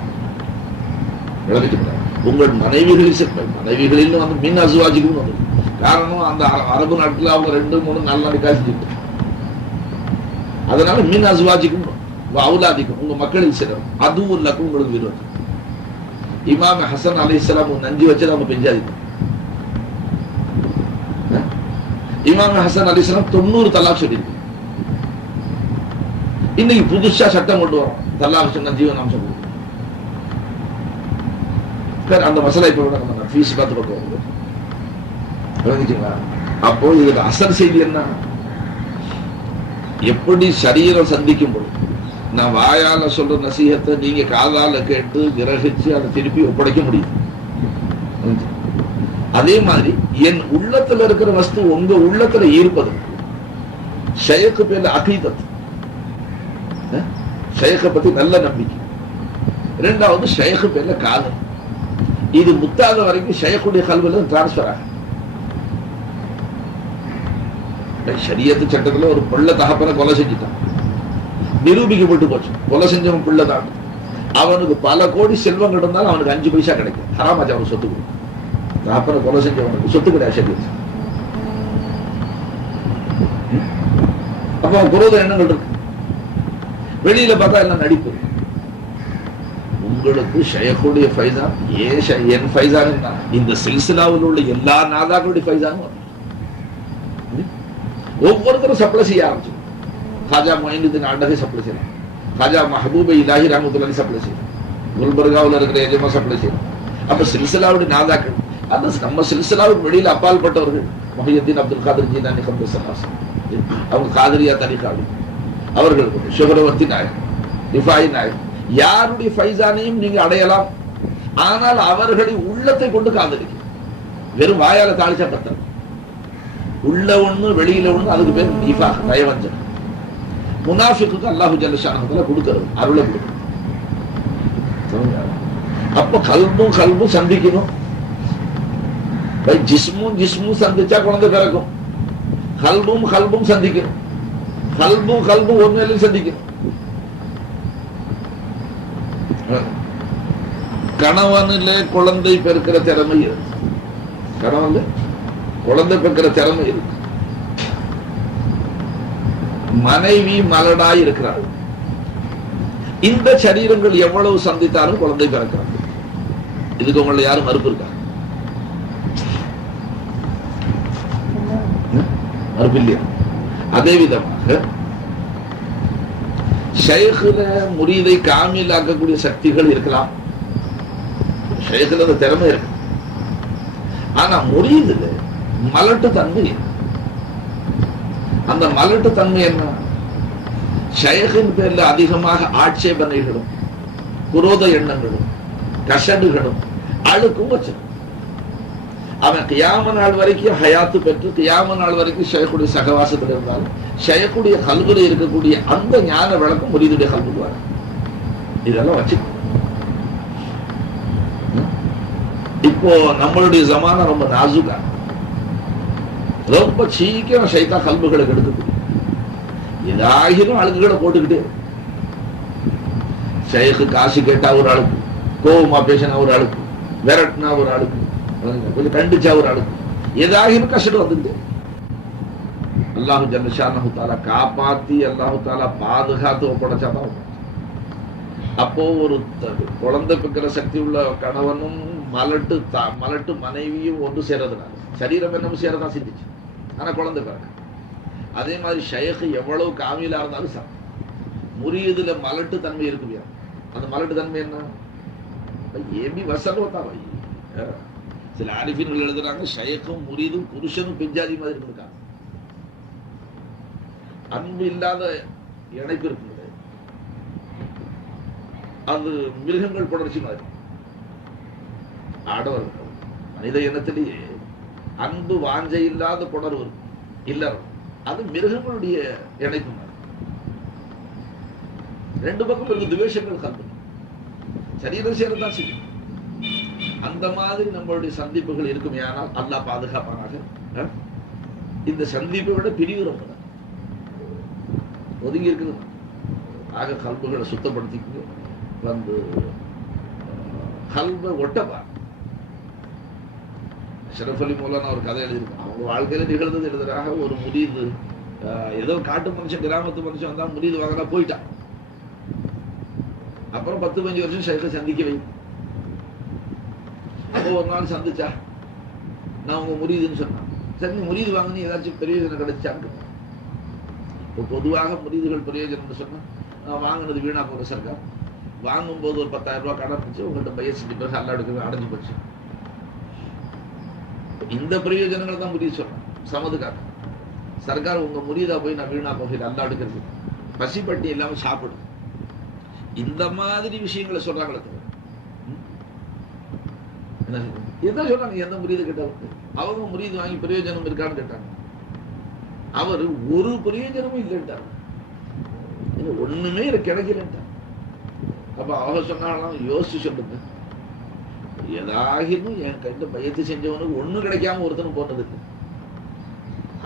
உங்கள் மனைவிகளில் மின் அசுவாஜிக்கும் வந்து காரணம் அந்த அரபு நாட்டுல அவங்க 2 3 4 நாளைக்கு காய்ச்சிட்டு அதனால மின் அசுவாஜிக்கும் அவுலாதிக்கும் உங்க மக்களில் சிலர் அதுவும் இல்லக்கும் உங்களுக்கு விரோதம். இமாம் ஹசன் அலைஹிஸ்ஸலாம் நஞ்சு வச்சது அவங்க பெஞ்சாதிக்கும். இமாம் ஹசன் அலைஹிஸ்ஸலாம் 90 தலாக் சொல்லியிருக்கு. இன்னைக்கு புதுசா சட்டம் கொண்டு வரோம் தலாக் சொன்ன ஜீவன் சொல்லுவோம். அந்த மசாலா இப்ப ஃபீஸ் பார்த்து பக்கம் விளங்குச்சுங்களா? அப்போ இதுக்கு அசல் செய்தி என்ன? எப்படி சரீரம் சந்திக்கும் போது நான் வாயால சொல்ற நசீகத்தை நீங்க காதால கேட்டு கிரகிச்சு அதை திருப்பி ஒப்படைக்க முடியும். அதே மாதிரி என் உள்ளத்துல இருக்கிற வஸ்து உங்க உள்ளத்துல ஈர்ப்பது ஷைக்கு பேர்ல அகீதத், ஷைக்க பத்தி நல்ல நம்பிக்கை. இரண்டாவது ஷைக்கு பேர்ல காதல். இது முத்தாத வரைக்கும் ஷைக்குடைய கல்வில டிரான்ஸ்பர் ஆகும். ஷரியத்து சட்டத்துல ஒரு பிள்ளை தகப்பனை கொலை செஞ்சுட்டான், நிரூபிக்கப்பட்டு போச்சு கொலை செஞ்சவன் பிள்ளைதான். அவனுக்கு பல கோடி செல்வம் கிடந்தாலும் அவனுக்கு 5 பைசா கிடைக்கும். ஹராமாச்சு அவனுக்கு சொத்து கொடுக்கும். தகப்பனை கொலை செஞ்சவனுக்கு சொத்து கிடையாது ஷரியத்து. அப்ப அவன் குரோத எண்ணங்கள் இருக்கு. வெளியில பார்த்தா எல்லாம் நடிப்பு. உங்களுக்கு ஷைக்குடைய ஃபைசான் என் ஃபைசான் இந்த சில்சிலாவில் உள்ள எல்லா நாதாக்களுடைய ஃபைசானும் ஒவ்வொருத்தரும் சப்ளை செய்ய ஆரம்பிச்சு. காஜா மொயினுদ্দিন ஆண்டகை சப்ளை செய்யலாம், காஜா மஹபூபை இலாஹி ரஹ்மத்துல்லாஹி சப்ளை செய்யலாம், குல்பர்காவில் இருக்கிற எஜமா சப்ளை செய்யலாம். அப்ப சில்சிலாவுடைய நாதாக்கள் அந்த நம்ம சில்சிலாவுக்கு வெளியில அப்பால்பட்டவர்கள் முஹியுத்தீன் அப்துல் காதிர் ஜீலானி கப்தஸல்லாஹ், அவங்க காதிரியா தரிகாவி, அவர்கள் சுஹரவர்த்தி நாயக், ரிஃபாயி நாயக், யாருடைய ஃபைசானையும் நீங்க அடையலாம். ஆனால் அவர்களை உள்ளத்தை கொண்டு காதலிக்க. வெறும் வாயால தாளிச்சா பத்தம். உள்ள ஒண்ணு வெளியில ஒண்ணு, அதுக்கு பேர் நிஃபாக், நயவஞ்சம். முனாஃபிக்கு அல்லாஹு ஜல்ல ஷானஹு கொடுக்கிறது, அருளை கொடுக்கிறது. அப்ப கல்பும் சந்திக்கணும். ஜிஸ்மும் சந்திச்சா குழந்தை பிறக்கும். கல்பும் சந்திக்கணும். கல்பும் ஒரு நிலையில் சந்திக்கணும். கணவனில குழந்தை பெருக்கிற திறமை இருக்கு. கணவன்ல குழந்தை பெருக்கிற திறமை இருக்கு. மனைவி மலடாய் இருக்கிறாள். இந்த சரீரங்கள் எவ்வளவு சந்தித்தாலும் குழந்தை பிறக்கிறாங்க. இதுக்கு உங்களை யாரும் மறுப்பு இருக்கா? மறுப்பு இல்லையா? அதே விதமாக ஷைഖுல முரீதை காமிலாக்கக்கூடிய சக்திகள் இருக்கலாம். ஷைഖுல அந்த திறமை இருக்கு. ஆனா முரீதுல மலட்டு தன்மை, அந்த மலட்டு தன்மை என்ன? ஷைഖின் பேர்ல அதிகமாக ஆட்சேபனைகளும் குரோத எண்ணங்களும் கஷடுகளும் அழுக்கும் வச்சு அவன் கியாம நாள் வரைக்கும் ஹயாத்து பெற்று கியாம நாள் வரைக்கும் ஷைഖுடைய சகவாசத்தில் இருந்தாலும் ஷைഖுடைய கல்வில இருக்கக்கூடிய அந்த ஞான விளக்கம் முரீதுடைய கல்விக்கு வரும். இதெல்லாம் வச்சு இப்போ நம்மளுடைய ஜமானா ரொம்ப நாசுகா, ரொம்ப சீக்கிரம் ஷைத்தா கல்விகளை எடுக்கக்கூடிய ஏதாயிரம் அழுக்குகளை போட்டுக்கிட்டு, ஷைഖு காசு கேட்டா ஒரு அழுக்கு, கோவமா பேசினா ஒரு அழுக்கு, விரட்டினா ஒரு அழுக்கு, கொஞ்சம் கண்டிச்சா ஒரு அழுக்கு, ஏதாயிரம் கஷ்டம் வந்துட்டு அல்லாஹு ஜல்ல ஷானஹு தஆலா காப்பாத்தி அல்லாஹு தஆலா பாதுகாத்து ஒப்படைச்சாதான். அப்போ ஒரு குழந்தை பெக்கிற சக்தி உள்ள கணவனும் மலட்டு மனைவியும் ஒன்று சேர்றதுனால சரீரம் என்னமோ சேரதான் சிந்திச்சு, ஆனா குழந்தை பிறகு. அதே மாதிரி ஷைഖ் எவ்வளவு காமிலா இருந்தாலும் முரீதுல மலட்டு தன்மை இருக்கு. அந்த மலட்டு தன்மை என்ன? ஏபி வசல்வத்தா வை. சில ஆரிஃபீன்கள் எழுதுறாங்க ஷைഖும் முரீதும் புருஷனும் பெஞ்சாதி மாதிரி இருக்காங்க. அன்பு இல்லாத இணைப்பு இருக்கு. அது மிருகங்கள் புணர்ச்சி மாதிரி. ஆடவர் மனித இனத்திலேயே அன்பு வாஞ்சை இல்லாத புணர்வு இல்ல, அது மிருகங்களுடைய இணைப்பு மாதிரி. ரெண்டு பக்கம் இருக்கு துவேஷங்கள் கல்வி சரீரம் சேரதான் செய்யும். அந்த மாதிரி நம்மளுடைய சந்திப்புகள் இருக்குமே. ஆனால் அல்லாஹ் பாதுகாப்பானாக. இந்த சந்திப்பை விட பிரிவு ரொம்ப ஒதுங்கி இருக்குது. ஆக கல்புகளை சுத்தப்படுத்திக்கு வந்து கல்பை ஒட்டப்பா. ஷரஃப் அலி மௌலானா ஒரு கதை எழுதியிருக்கு. அவங்க வாழ்க்கையில நிகழ்ந்தது எழுதுறாக. ஒரு முரீது ஏதோ காட்டு மனுஷன் கிராமத்து மனுஷன் வந்தா முரீது வாங்கினா போயிட்டான். அப்புறம் 10-15 வருஷம் ஷைഖை சந்திக்க வை. அப்போ ஒரு நாள் சந்திச்சா நான் உங்க முரீதுன்னு சொன்னான். சரி நீ முரீது வாங்கினு ஏதாச்சும் பிரயோஜனம் கிடைச்சாங்க. இப்போ பொதுவாக முரீதுகள் பிரயோஜனம் சொன்னா வாங்கினது வீணா போற சர்க்கார். வாங்கும்போது ஒரு 10,000 ரூபாய் கடன் வச்சு உங்கள்கிட்ட பைய செஞ்சு பிறகு அல்லா எடுக்க அடைஞ்சு போச்சு. இந்த பிரயோஜனங்களை தான் முரீது சொல்றேன். சமதுக்காக சர்க்கார் உங்க முரீதா போய் நான் வீணா போகிறேன் அல்லா எடுக்கிறது, பசிப்பட்டி இல்லாம சாப்பிடு, இந்த மாதிரி விஷயங்களை சொல்றாங்களே தவிர என்ன சொல்றாங்க? எந்த முரீது கேட்டாலும் அவங்க முரீது வாங்கி பிரயோஜனம் இருக்கான்னு கேட்டாங்க. அவர் ஒரு பிரயோஜனமும் இல்லைன்ட்டார், ஒண்ணுமே கிடைக்கலன்ட்டார். அப்ப அவங்க சொன்னாலும் யோசிச்சு சொல்லுங்க, ஏதாகினும் என் கையில பயத்து செஞ்சவனுக்கு ஒண்ணு கிடைக்காம ஒருத்தனும் போனதுக்கு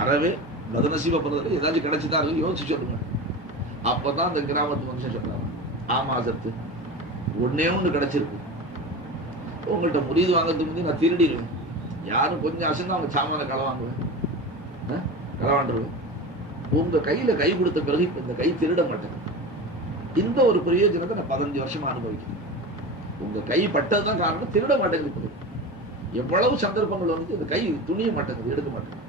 அறவே பதநசீப போறதுல ஏதாச்சும் கிடைச்சுதான் யோசிச்சு சொல்லுங்க. அப்பதான் அந்த கிராமத்து மனுஷன் சொன்னாங்க, ஆமா சத்து ஒன்னே ஒண்ணு கிடைச்சிருக்கு, உங்கள்கிட்ட முரீது வாங்கறதுக்கு முந்தைய நான் திருடிடுவேன், யாரும் கொஞ்சம் அசந்தா அவங்க சாமான களவாங்குவேன், களவாண்டுருவேன். உங்க கையில கை கொடுத்த பிறகு இப்ப இந்த கை திருட மாட்டேன். இந்த ஒரு பிரயோஜனத்தை நான் 15 வருஷமா அனுபவிக்கிறேன். உங்க கை பட்டதுதான் காரணம், திருட மாட்டேங்குது. எவ்வளவு சந்தர்ப்பங்கள் வந்து இந்த கை துணிய மாட்டேங்குது, எடுக்க மாட்டேங்குது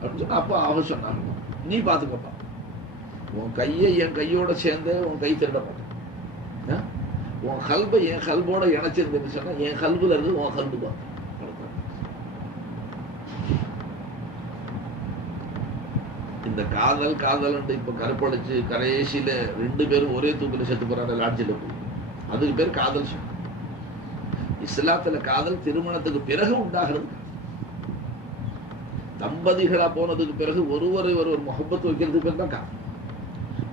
அப்படின்னு சொன்னா, அப்ப அவ சொன்னாங்க, நீ பாத்துக்கப்பா, உன் கையை என் கையோட சேர்ந்து உன் கை திருட மாட்டேன், உன் கல்பை என் கல்போட இணைச்சிருந்தேன்னு சொன்னா என் கல்புல இருந்து உன் கல்பு தான். இந்த காதல் காதல் இப்ப கருப்படைச்சு கடைசியில 2 பேரும் ஒரே தூக்கில செத்து போறாங்க லாட்ஜில போய், அதுக்கு பேர் காதல். இஸ்லாத்துல காதல் திருமணத்துக்கு பிறகு உண்டாகிறது. தம்பதிகளா போனதுக்கு பிறகு ஒருவர் முகப்பத்து வைக்கிறதுக்கு பேர் தான் காதல்.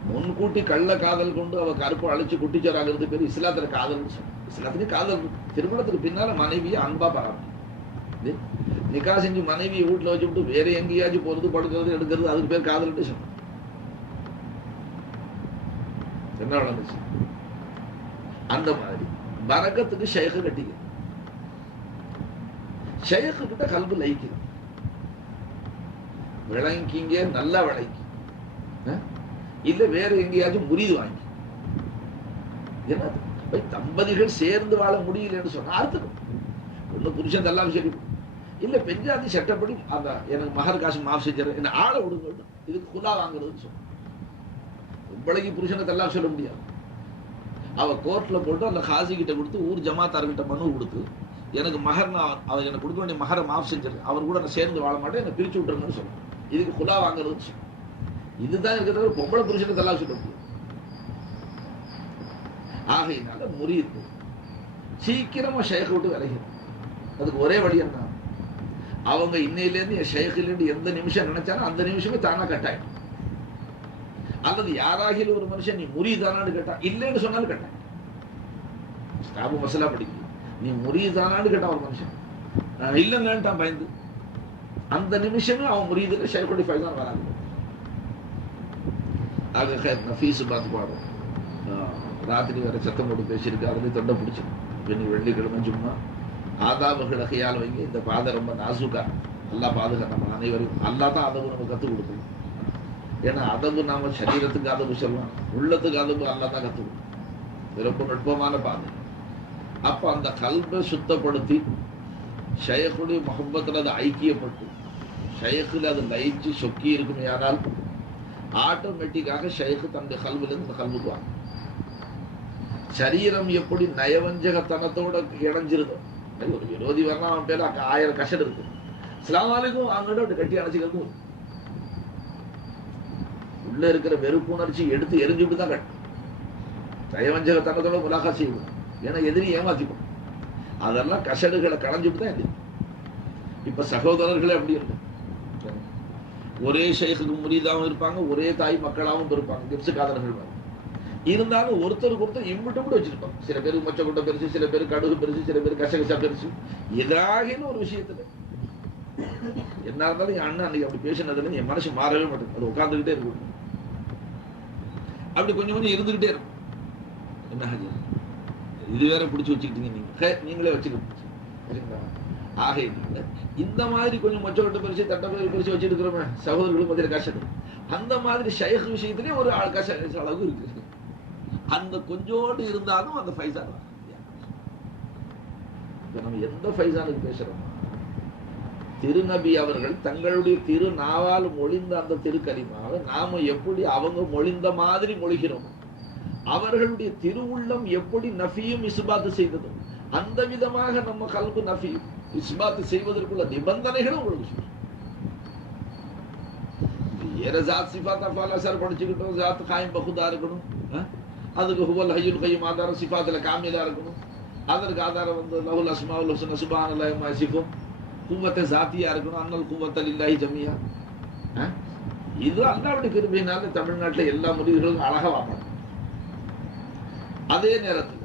முன்கூட்டி கள்ள காதல் கொண்டு அவ கருப்பு அழிச்சு குட்டிச்சோராகிறது பேர் இஸ்லாத்துல காதல். இஸ்லாத்துலயும் காதல், திருமணத்துக்கு பின்னால மனைவியை அன்பா பாராட்டு, நிக்கா செஞ்சு மனைவியை வீட்டுல வச்சு விட்டு வேற எங்கேயாச்சும் போறது படுக்கிறது எடுக்கிறது அதுக்கு பேர் காதல் சொன்ன என்ன நடந்துச்சு. அந்த மாதிரி பரக்கத்துக்கு ஷேഖ് கட்டிக்க, ஷேഖ் கிட்ட கல்பு லைக்கு விளங்கிங்க, நல்லா விளங்கி, இல்ல வேற எங்கேயாச்சும் முரீது வாங்கி. என்ன தம்பதிகள் சேர்ந்து வாழ முடியலன்னு சொன்னா அர்த்தம் ஒண்ணு புருஷன் தல்லாம் சரி, இல்ல பெஞ்சாதி சட்டப்படி அந்த எனக்கு மகர் காசு மாஃப் செஞ்சாரு என்ன ஆளை விடுங்க, இதுக்கு குலா வாங்குறதுன்னு சொன்ன. உம்பளைக்கு புருஷனை தல்லாம் சொல்ல முடியாது. அவ கோர்ட்ல போட்டு அந்த காசி கிட்ட கொடுத்து ஊர் ஜமாத்தார்கிட்ட மனு கொடுத்து எனக்கு மகர் அவர் எனக்கு கொடுக்க வேண்டிய மகரை மாஃப் செஞ்சாரு, அவர் கூட நான் சேர்ந்து வாழ மாட்டேன், என்ன பிரிச்சு விட்டுருங்கன்னு சொன்னேன். இதுக்கு குலா வாங்குறதுன்னு சொன்ன. இதுதான் இருக்கிற பொம்பளை புருஷனை தல்லாம் சொல்ல முடியும். ஆகையினால முரீது சீக்கிரமா ஷேഖ் விட்டு விலகிறது. அதுக்கு ஒரே வழி என்ன, அவங்க இன்னையிலேருந்து என் ஷேഖிலிருந்து எந்த நிமிஷம் நினைச்சாலும் அந்த நிமிஷமே தானா கட்டாயிடும். அல்லது யாராகிலும் ஒரு மனுஷன் நீ முரீதானான்னு கேட்டா இல்லைன்னு சொன்னாலும் கட்டாய். ஸ்டாபு மசாலா படிக்க நீ முரீதானான்னு கேட்டா ஒரு மனுஷன் இல்லைங்கன்ட்டான் பயந்து, அந்த நிமிஷமே அவன் முரீதுல ஷேഖுடைய ஃபைதான் வராங்க. ஆக நஃபீஸ் பார்த்து பாடும், ராத்திரி வரை சத்தம் போட்டு பேசியிருக்கு, அதுலேயும் தொண்டை பிடிச்சிடும். இப்போ நீ வெள்ளிக்கிழமை சும்மா ஆதாபுகளை கையால் வைங்க. இந்த பாதை ரொம்ப நாசுக்கா, நல்லா பாதுகாக்க நம்ம அனைவரும் அல்லா தான் அதவு நம்ம கற்றுக் கொடுக்கணும். ஏன்னா அதவு நாம சரீரத்துக்கு அதவு சொல்லலாம், உள்ளத்துக்கு அதவு அல்லா தான் கற்றுக் கொடுக்கணும். ரொம்ப நுட்பமான பாதை. அப்ப அந்த கல்பை சுத்தப்படுத்தி ஷேഖுடைய முஹப்பத்தில் அதை ஐக்கியப்பட்டு ஷேഖில் அது லயிச்சு சொக்கி இருக்கும். யாரால் ஆட்டோமேட்டிக்காக ஷேഖ் தன்னுடைய கல்விலிருந்து இந்த கல்வுக்கு வாங்க. சரீரம் எப்படி நயவஞ்சகத்தனத்தோட இணைஞ்சிருதோ, ஒரு விரோதி வரலாம் அவன் பேர் 1000 கஷடு இருக்கு, அஸ்ஸலாமு அலைக்கும் அங்கிட்ட கட்டி அணைச்சிக்கிறது. உள்ள இருக்கிற வெறுப்புணர்ச்சி எடுத்து எரிஞ்சுட்டு தான் கட்டும். நயவஞ்சகத்தனத்தோட முலாகா செய்வோம், ஏன்னா எதிரி ஏமாத்திப்போம். அதெல்லாம் கஷடுகளை களைஞ்சுட்டு தான் எதிரி. இப்ப சகோதரர்களே அப்படி இருக்கு, ஒரே ஷேഖுக்கு முரீதாவும் இருப்பாங்க, ஒரே தாய் மக்களாவும் இருப்பாங்க, கிப்ஸ் காதலர்கள் இருந்தாலும் ஒருத்தருக்கு ஒருத்தர் இம்பிட்டு கூட வச்சிருப்பாங்க. சில பேருக்கு மொச்ச கூட்ட பெருசு, சில பேர் கடுகு பெருசு, சில பேர் கசகசா பெருசு. எதாகின்னு ஒரு விஷயத்துல என்ன இருந்தாலும் என் அண்ணன் அன்னைக்கு அப்படி பேசினதுல என் மனசு மாறவே மாட்டேங்குது, அது உட்காந்துக்கிட்டே இருக்கும். அப்படி கொஞ்சம் கொஞ்சம் இருந்துகிட்டே இருக்கும். என்ன இது வேற பிடிச்சி வச்சுக்கிட்டீங்க நீங்களே வச்சுக்கிட்டு. ஆகையினால இந்த மாதிரி கொஞ்சம் மொச்ச கூட்ட பெருசு, தட்டை பெருசு வச்சுட்டு இருக்கிறோமே சகோதரர்களுக்கு முதல்ல கஷ்டம். அந்த மாதிரி ஷேഖ் விஷயத்திலே ஒரு கஷ்ட அளவு இருக்கு. அந்த கொஞ்சோடு இருந்தாலும் அந்த ஃபைசான். நம்ம எந்த ஃபைசானுக்கு பேசுறோம்? திருநபி அவர்கள் தங்களுடைய திருநாவால் மொழிந்த அந்த திருக்கலிமாவை நாம எப்படி அவங்க மொழிந்த மாதிரி மொழிகிறோம், அவர்களுடைய திருவுள்ளம் எப்படி நஃபியும் இஸ்பாத்து செய்ததும் அந்த விதமாக நம்ம கல்பு நஃபியும் இஸ்பாத் செய்வதற்குள்ள நிபந்தனைகளும் உங்களுக்கு சொல்றேன். வேற ஜாத் சிஃபாத் அஃபால் அஸர் படிச்சுக்கிட்டோம், ஜாத் காயிம் பகுதா இருக்கணும், அதுக்கு ஹுவல் ஹய்யுல் கய்யூம் ஆதாரம் சிஃபாத்துல காமிலா இருக்கணும், அதற்கு ஆதாரம் வந்து லஹுல் அஸ்மாஉல் ஹுஸ்னா சுப்ஹானல்லாஹி வ யஸிஃபுன், குவத்த ஜாத்தியா இருக்கணும், அன்னல் குவத்த லில்லாஹி ஜமியா. இது அல்லாஹ்வுடைய கிருபையினால தமிழ்நாட்டுல எல்லா முரீதுகளும் அழகா வாப்பாங்க. அதே நேரத்தில்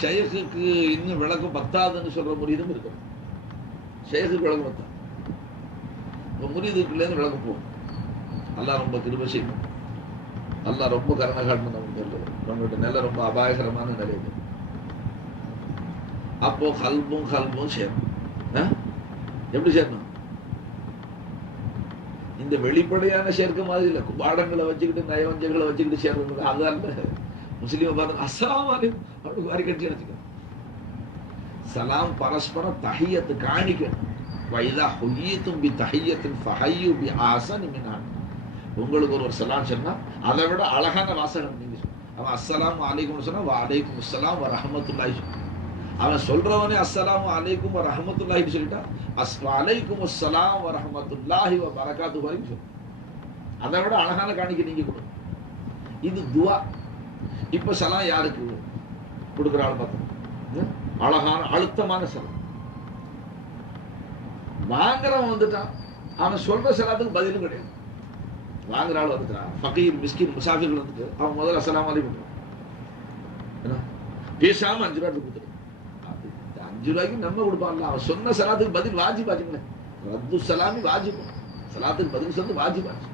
ஷேக்குக்கு இன்னும் விளக்கம் பத்தாதுன்னு சொல்ற முரீதும் இருக்கு. ஷேக்குக்கு விளக்கம் பத்தாது, முரீதுக்குள்ளேருந்து விளக்கம் போகும். அல்லாஹ் ரொம்ப கிருபை செய்யணும், அல்லாஹ் ரொம்ப கருணை காட்டணும். நம்மளுடைய நிலை ரொம்ப அபாயகரமான நிலையில். அப்போ கல்பும் சேரணும். எப்படி சேரணும்? இந்த வெளிப்படையான சேர்க்க மாதிரி இல்ல, பாடங்களை வச்சுக்கிட்டு நயவஞ்சங்களை வச்சுக்கிட்டு சேர்றது. அதனால முஸ்லீம் பார்த்து அஸ்ஸலாமு அலைக்கும் அப்படி வாரி கட்டி எடுத்துக்கணும். சலாம் பரஸ்பரம் தஹியத்து காணிக்கணும். வைதா ஹுய்யிதும் பி தஹியத்தின் ஃபஹய்யு பி ஆஸனி மின்ஹா. உங்களுக்கு ஒரு சலாம் சொன்னா அதை விட அழகான வாசகம் நீங்க சொல்லணும். அவன் அஸ்ஸலாமு அலைக்கும் சொன்னா வ அலைக்கும் அஸ்ஸலாம் வ ரஹ்மத்துல்லாஹி. அவன் சொல்றவனே அஸ்ஸலாமு அலைக்கும் வ ரஹ்மத்துல்லாஹி சொல்லிட்டா வ அலைக்கும் அஸ்ஸலாம் வ ரஹ்மத்துல்லாஹி வ பரகாத்துஹு வரைக்கும் சொல்லணும். அதை விட அழகான காணிக்கை நீங்க கொடுங்க. இது துவா. இப்ப சலாம் யாருக்கு கொடுக்குற ஆள் பார்த்தோம், அழகான அழுத்தமான சலாம். வாங்குறவன் வந்துட்டான், அவன் சொல்ற சலாத்துக்கு பதிலும் கிடையாது. வாங்குற ஆள் வந்துட்டான், ஃபகீர் மிஸ்கின் முசாஃபிர்கள் வந்துட்டு அவன் முதல்ல அஸ்ஸலாமு அலைக்கும் பேசாம 5 ரூபாய் கொடுத்துரு. 5 ரூபாய்க்கு நம்ம கொடுப்பான்ல, அவன் சொன்ன சலாத்துக்கு பதில் வாஜிப் ஆச்சுங்களேன். ரத்து சலாமி வாஜிப், சலாத்துக்கு பதில் சொல்லி வாஜிப் ஆச்சு.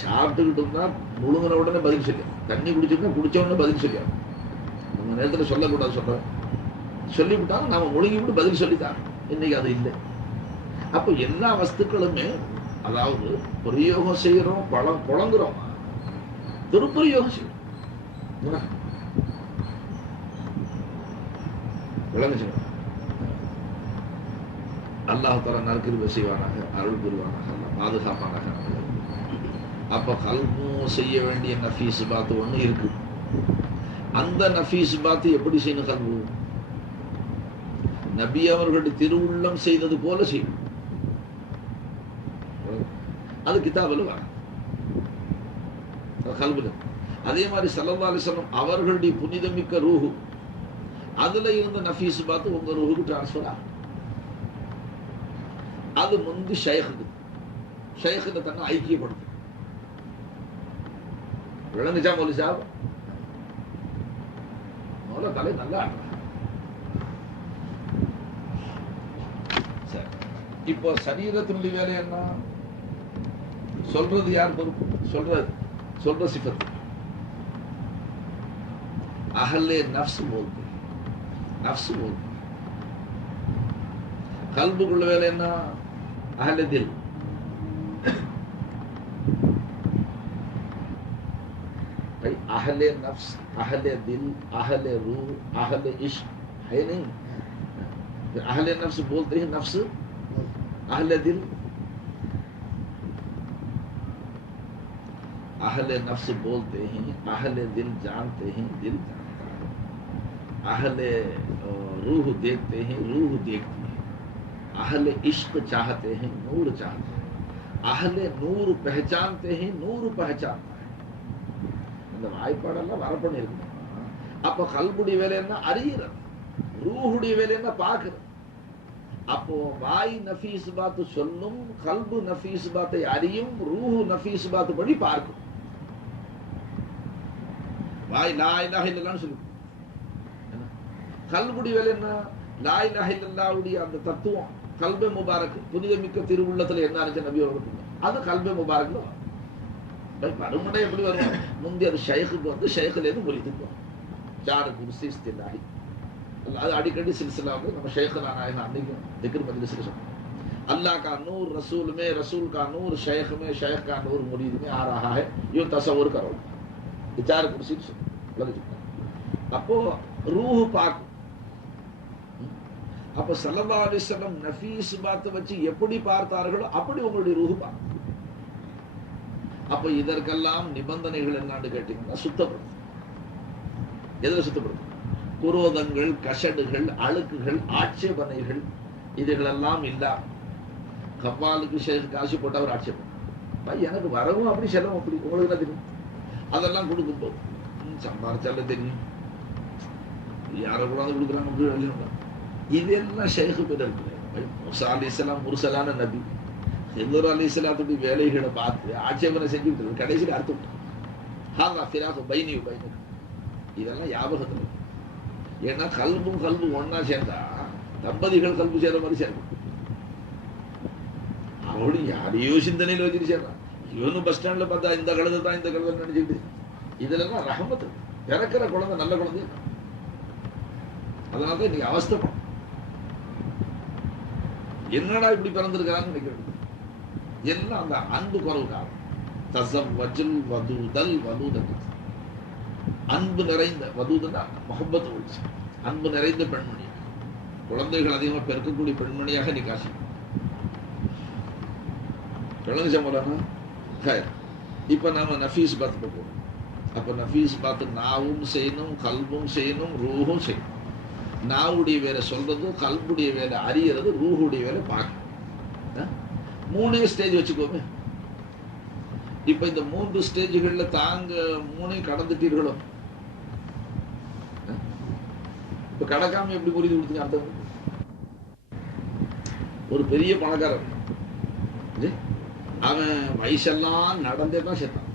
சாப்பிட்டுக்கிட்டு இருந்தா முழுங்கின உடனே பதில் சொல்லியா, தண்ணி குடிச்சிருந்தா குடிச்ச உடனே பதில் சொல்லியா. நம்ம நேரத்தில் சொல்லக்கூடாது, சொல்ற சொல்லிவிட்டாலும் நாம முழுங்கி விட்டு பதில் சொல்லித்தான். இன்னைக்கு அது இல்லை. அப்போ எல்லா வஸ்துக்களுமே, அதாவது பிரயோகம் செய்யறோம், புழங்குறோம், துருப்பிரயோகம் செய்யறோம். விளங்குச்சு. அல்லாஹ் தஆலா நற்கிருபை செய்வானாக, அருள் புரிவானாக, பாதுகாப்பானாக. அப்ப கல்பும் செய்ய வேண்டிய நஃபீஸ் பாத்து ஒண்ணு இருக்கு. அந்த நஃபீஸ் பாத்து எப்படி செய்யணும்? கல்பு நபி அவர்களுடைய திருவுள்ளம் செய்தது போல செய்யணும். அது கிதாபில் வர கல்புல. அதே மாதிரி ஸல்லல்லாஹு அலைஹி வஸல்லம் அவர்களுடைய புனிதமிக்க ரூஹு, அதுல இருந்த நஃபீஸ் பார்த்து உங்க ரூஹுக்கு டிரான்ஸ்பர் ஆகும். அது முந்தி ஷைഖுக்கு தன்னை ஐக்கியப்படுத்தும். விளங்குச்சா மௌலி சாப்? மௌல தலை நல்லா ஆடுறாங்க. சரி, இப்போ சரீரத்தினுடைய வேலை என்ன? சொல்றது யார் பொறுப்பு? சொல்ற சிஃபத் அஹ்லே நஃப்ஸ் போல்து. நஃப்ஸ் போல்து. கல்புக்குள்ள வேலை என்ன? அஹ்லே தில். अहले नफ्स, अहले दिल, अहले रूह, अहले इश्क है नहीं? अहले नफ्स बोलते हैं नफ्स, अहले दिल, अहले नफ्स बोलते हैं, अहले दिल जानते हैं, दिल जानता है, अहले रूह देखते हैं, रूह देखती है, अहले इश्क चाहते हैं, नूर चाहते हैं, अहले नूर पहचानते हैं, नूर पहचानता है. இந்த வாய்ப்பாடெல்லாம் வரப்பண்ணி இருக்கணும். அப்ப கல்புடைய வேலை என்ன? அறிகிறது. ரூஹுடைய வேலை என்ன? பார்க்கிறது. அப்போ வாய் நஃபீஸ் பாத்து சொல்லும், கல்பு நஃபீஸ் பாத்தை அறியும், ரூஹு நஃபீஸ் பாத்து படி பார்க்கும். வாய் லா இலாஹ இல்லல்லாஹ்னு சொல்லும். கல்புடைய வேலை என்ன? லா இலாஹ இல்லல்லாஹ்வுடைய அந்த தத்துவம் கல்பே முபாரக், புனிதமிக்க திருவுள்ளத்துல என்ன இருந்துச்சு நபி அவர்களுக்கு, அது கல்பே முபாரக்ல மறுமுறை எப்படி வரும்? முந்தி அது ஷைഖுக்கு வந்து ஷைഖிலேருந்து முறித்துக்கும். சார் குர்சி இஸ்திலாஹி அது அடிக்கடி சில்சிலாவில் நம்ம ஷைഖனா நாயகம் அன்னைக்கும் திக்ர் மஜ்லிஸ்ல சொன்னோம். अल्लाह का नूर रसूल में, रसूल का नूर शेख में, शेख का नूर मुरीद में आ रहा है, यूं तसव्वुर करो. चार कुर्सी लग चुका. அப்போ ரூஹ் பாக். அப்போ ஸல்லல்லாஹு அலைஹி வஸல்லம் நஃபீஸ் பாத் வச்சு எப்படி பார்த்தார்களோ அப்படி உங்களுடைய ரூஹ் பாக். அப்ப இதற்கெல்லாம் நிபந்தனைகள் என்னன்னு கேட்டீங்கன்னா சுத்தப்படுத்தும். எதுல சுத்தப்படுத்தும்? குரோதங்கள், கஷடுகள், அழுக்குகள், ஆட்சேபனைகள் இதுகளெல்லாம் இல்லாம கவ்வாலுக்கு காசு போட்டு அவர் ஆட்சேபம், எனக்கு வரவும் அப்படி செலவும் அப்படி, உங்களுக்கு என்ன தெரியும்? அதெல்லாம் கொடுக்கும்போது சம்பாதிச்சால தெரியும் யாரை கூட கொடுக்குறாங்க. இதெல்லாம் ஷேக்கு பேர் இருக்கு. மூசா அலைஹிஸ்ஸலாம் முர்சலான நபி, ஹிதர் அலைஹிஸ்ஸலாத்துடைய வேலைகளை பார்த்து ஆட்சேபனை செஞ்சுக்கிட்டு கடைசியில் அர்த்தம் பைனி பைனி. இதெல்லாம் ஞாபகத்தில் இருக்கு. ஏன்னா கல்பும் ஒன்னா சேர்ந்தா தம்பதிகள் கல்பு சேர்ற மாதிரி சேர்க்கும். அவளு யாரையோ சிந்தனையில் வச்சுட்டு சேர்றான். இவனும் பஸ் ஸ்டாண்ட்ல பார்த்தா இந்த கழுதை தான் இந்த கழுதை நினைச்சுக்கிட்டு, இதுல ரஹமத்து பிறக்கிற குழந்தை நல்ல குழந்தை. அதனாலதான் இன்னைக்கு அவஸ்தைப்படும். என்னடா இப்படி பிறந்திருக்கிறான்னு நினைக்கிறது எல்லாம் அந்த அன்பு குறவு காரணம். அன்பு நிறைந்த வதூதா முஹப்பத் ஒழிச்சு அன்பு நிறைந்த பெண்மணி, குழந்தைகள் அதிகமா பெருக்கக்கூடிய பெண்மணியாக நீ காசி சொல்லுங்க சம்பளம். இப்ப நாம நஃபீஸ் பார்த்து போறோம். அப்ப நஃபீஸ் பார்த்து நாவும் செய்யணும், கல்பும் செய்யணும், ரூஹும் செய்யணும். நாவுடைய வேலை சொல்றது, கல்புடைய வேலை அறியறது, ரூஹுடைய வேலை பார்க்கணும். 3 ஸ்டேஜ் வச்சுக்கோமே. இப்ப இந்த 3 ஸ்டேஜ்கள்ல தாங்க 3 கடந்துட்டீர்களோ. இப்ப கடக்காம எப்படி புரியுது கொடுத்தீங்க அர்த்தம்? ஒரு பெரிய பணக்காரன், அவன் வயசெல்லாம் நடந்தே தான் சேர்த்தான்.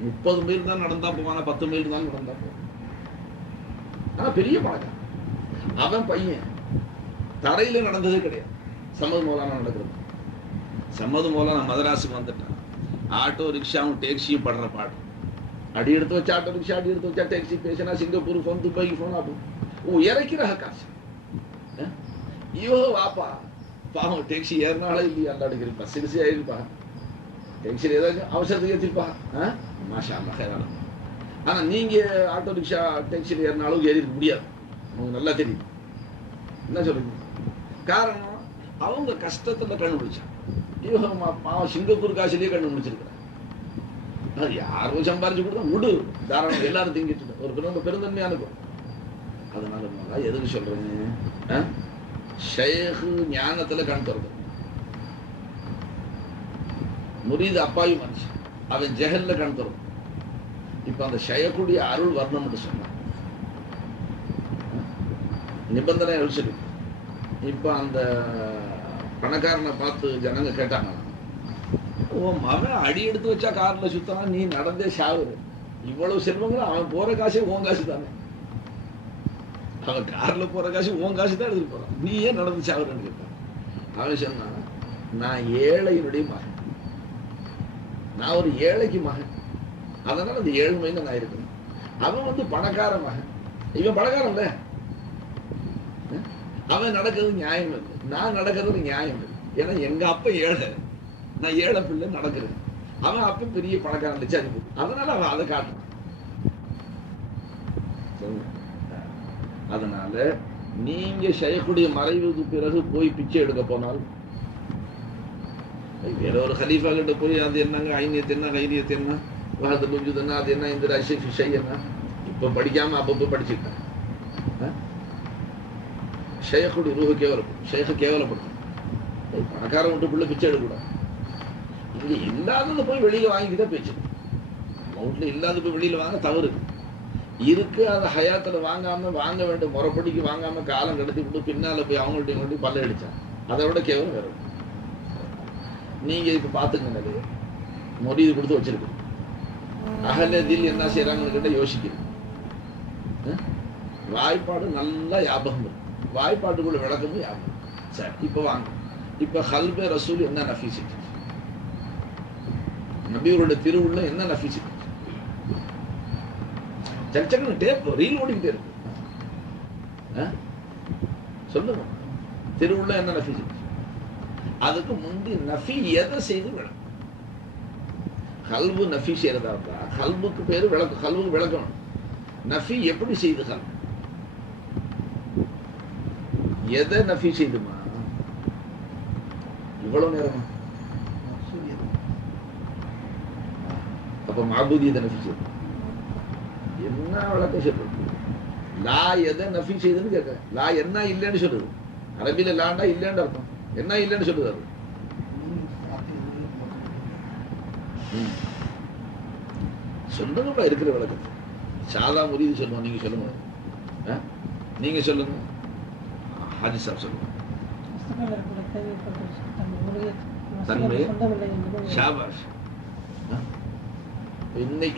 30 மைல் தான் நடந்தா போவானா, 10 மைல் தான் நடந்தா போவான். ஆனா பெரிய பணக்காரன். அவன் பையன் தரையில நடந்ததே கிடையாது. சம்மது மௌலானா நடக்கிறது. சம்மது மௌலானா மதராசுக்கு வந்துட்டான். ஆட்டோ ரிக்ஷாவும் டேக்ஸியும் படுற பாடு. அடி எடுத்து வச்சா ஆட்டோ ரிக்ஷா, அடி எடுத்து வச்சா டேக்ஸி, பேசினா சிங்கப்பூர் ஃபோன், துபாய்க்கு ஃபோன் ஆகும். இறக்கிற காசு. ஐயோ வாப்பா பாவம், டேக்ஸி ஏறினாலே இல்லையா அல்லாடுக்கிறப்பா, சிறுசி ஆயிருப்பா, டேக்ஸியில் ஏதாச்சும் அவசரத்துக்கு ஏற்றிருப்பா. மாஷா அல்லா ஹைரான. ஆனா நீங்க ஆட்டோ ரிக்ஷா டேக்ஸியில் ஏறினாலும் ஏறி இருக்க முடியாது. உங்களுக்கு நல்லா தெரியும். என்ன சொல்றீங்க? காரணம் அவங்க கஷ்டத்துல கண்டுபிடிச்சான். பாவம் சிங்கப்பூர் காசிலேயே கண்டுபிடிச்சிருக்கிறான். யாரும் சம்பாரிச்சு கொடுத்தா விடு, தாராளம் எல்லாரும் திங்கிட்டு ஒரு பெருந்தன்மையான பொருள். அதனால எதுக்கு சொல்றேன்னு, ஷேக் ஞானத்துல கண் திறந்து, முரீது அப்பாவி மனுஷன், அவன் ஜெஹல்ல கண் திறந்து. இப்ப அந்த ஷேக்குடைய அருள் வர்ணம் சொன்னான். நிபந்தனை சொல்லி இப்ப அந்த பணக்காரனை பார்த்து ஜனங்க கேட்டாங்க, அவன் அடி எடுத்து வச்சா கார்ல சுத்தனா, நீ நடந்தே சாவுற, இவ்வளவு செல்வங்களும் அவன் போற காசே உன் காசு தானே, அவன் கார்ல போற காசு உன் காசு தான் எடுத்துட்டு போறான், நீ ஏன் நடந்து சாவுறன்னு கேட்டான். அவன் சொன்னான், நான் ஏழையினுடைய மகன், நான் ஒரு ஏழைக்கு மகன், அதனால அந்த ஏழ்மைன்னு நான் இருக்கணும். அவன் பணக்கார மகன், இவன் பணக்காரன் இல்ல, அவன் நடக்கிறது நியாயம் இல்லை, நான் நடக்கிறது நியாயம் இல்லை. ஏன்னா எங்க அப்பா ஏழை, நான் ஏழை பிள்ளை நடக்கிறேன், அவன் அப்ப பெரிய பணக்காரன் சரி, அதனால அவன் அதை காட்டுறான். அதனால நீங்க ஷேக்குடைய மறைவுக்கு பிறகு போய் பிச்சை எடுக்க போனால், வேற ஒரு ஹலீஃபா கிட்ட போய் அது என்னங்க ஐனியத்து என்ன, கைனியத்து என்ன, வஹது புஜுது என்ன, அது என்ன, இந்த விஷய என்ன, இப்ப படிக்காம அப்பப்போ படிச்சுக்கிட்டேன். ஷேக்குடைய ரூஹு கேவலப்படும், ஷேக்கு கேவலப்படும். பணக்காரன் விட்டு பிள்ளை பிச்சை எடுக்கக்கூடாது. இங்க இல்லாதது போய் வெளியில வாங்கிக்கிட்டா பேச்சு, மவுண்ட்ல இல்லாத போய் வெளியில வாங்க தவறு இருக்கு. அதை ஹயாத்துல வாங்க வேண்டும், முறைப்படிக்கு வாங்காம காலம் கடத்தி விட்டு பின்னால போய் அவங்கள்ட்ட கொண்டு பல்ல அடிச்சான், அதை விட கேவலம் வேற. நீங்க இப்ப பாத்துங்க, மொரீது கொடுத்து வச்சிருக்கு, அகலதில் என்ன செய்யறாங்கன்னு கேட்ட யோசிக்கிறேன். வாய்ப்பாடு நல்லா ஞாபகம் இருக்கு, வாய்ப்பாட்டுக்குள்ள விளக்கமும் ஞாபகம். சரி, இப்ப வாங்க, இப்ப ஹல்பே ரசூல் என்ன நஃபி செஞ்சு, நபியோட திருவுள்ள என்ன நஃபி செஞ்சு, சச்சக்கன்னு டேப் ரீல் ஓடிக்கிட்டே இருக்கு. சொல்லுங்க, திருவுள்ள என்ன நஃபி செஞ்சு, அதுக்கு முந்தி நஃபி எதை செய்து விளக்கும். கல்பு நஃபி செய்யறதா இருந்தா கல்புக்கு பேரு விளக்கம், கல்புக்கு விளக்கணும். நஃபி எப்படி செய்து, கல்பு எதை நஃபி செய்துமா, இவ்வளவு நேரம் அப்ப மாபூதியத்தை நஃபி செய்து என்ன விளக்கம் சொல்றது, லா எதை நஃபி செய்யுதுன்னு கேட்கிறேன். லா என்ன இல்லைன்னு சொல்லுது. அரபியில லாண்டா இல்லைன்னு அர்த்தம். என்ன இல்லைன்னு சொல்லுது அது. சொல்லுங்கப்பா இருக்கிற விளக்கத்தை. சாதா முறியது சொல்லுவோம். நீங்க சொல்லுங்க. நீங்க சொல்லுங்க. ஹாஜி சாப் சொல்லுங்க. தன்மை ஷாபாஷ்.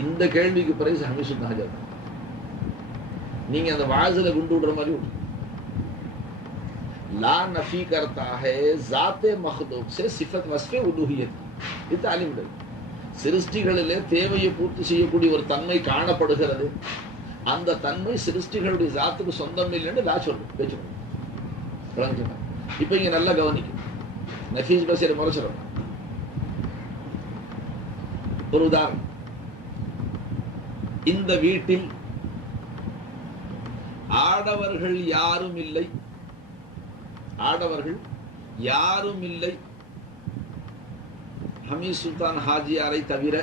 இந்த கேள்விக்கு பிறகு ஹமீசுல் ஹாஜர் நீங்க அந்த வாசல குண்டு விடுற மாதிரி விடு. ला नफी करता है जाते मखलूक से सिफत वस्फे उलूहियत. இது தாலீம். சிருஷ்டிகளிலே தேவையை பூர்த்தி செய்யக்கூடிய ஒரு தன்மை காணப்படுகிறது. அந்த தன்மை சிருஷ்டிகளுடைய ஜாத்துக்கு சொந்தம் இல்லைன்னு லா சொல்லு பேச்சு. இப்ப இங்க நல்லா கவனிக்கும். நஃபீஸ் பசீர் முறை சொல்லணும். ஒரு உதாரணம். இந்த வீட்டில் ஆடவர்கள் யாரும் இல்லை. ஆடவர்கள் யாரும் இல்லை ஹமீஸ் சுல்தான் ஹாஜியாரை தவிர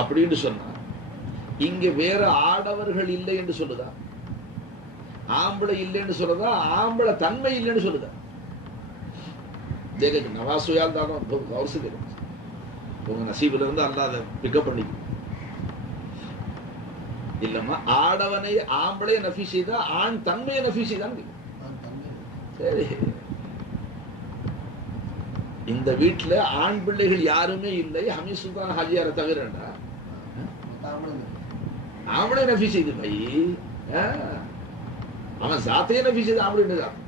அப்படின்னு சொன்னா இங்க வேற ஆடவர்கள் இல்லை என்று சொல்லுதா? ஆம்பளை இல்லைன்னு சொல்றதா? ஆம்பளை தன்மை இல்லைன்னு சொல்லுதா? நவாசுயால் தானோ அவசியம் உங்க நசீபில இருந்து அல்லாத பிக்கப் பண்ணி இல்லம்மா. ஆடவனை ஆம்பளைய நஃபி செய்தா ஆண் தன்மையை நஃபி செய்தான். சரி, இந்த வீட்டுல ஆண் பிள்ளைகள் யாருமே இல்லை ஹமீஸ் சுல்தான் ஹாஜியாரை தவிரண்டா ஆம்பளை நஃபி செய்து பை. அவன் சாத்தையே நஃபி செய்து ஆம்பளை தான்.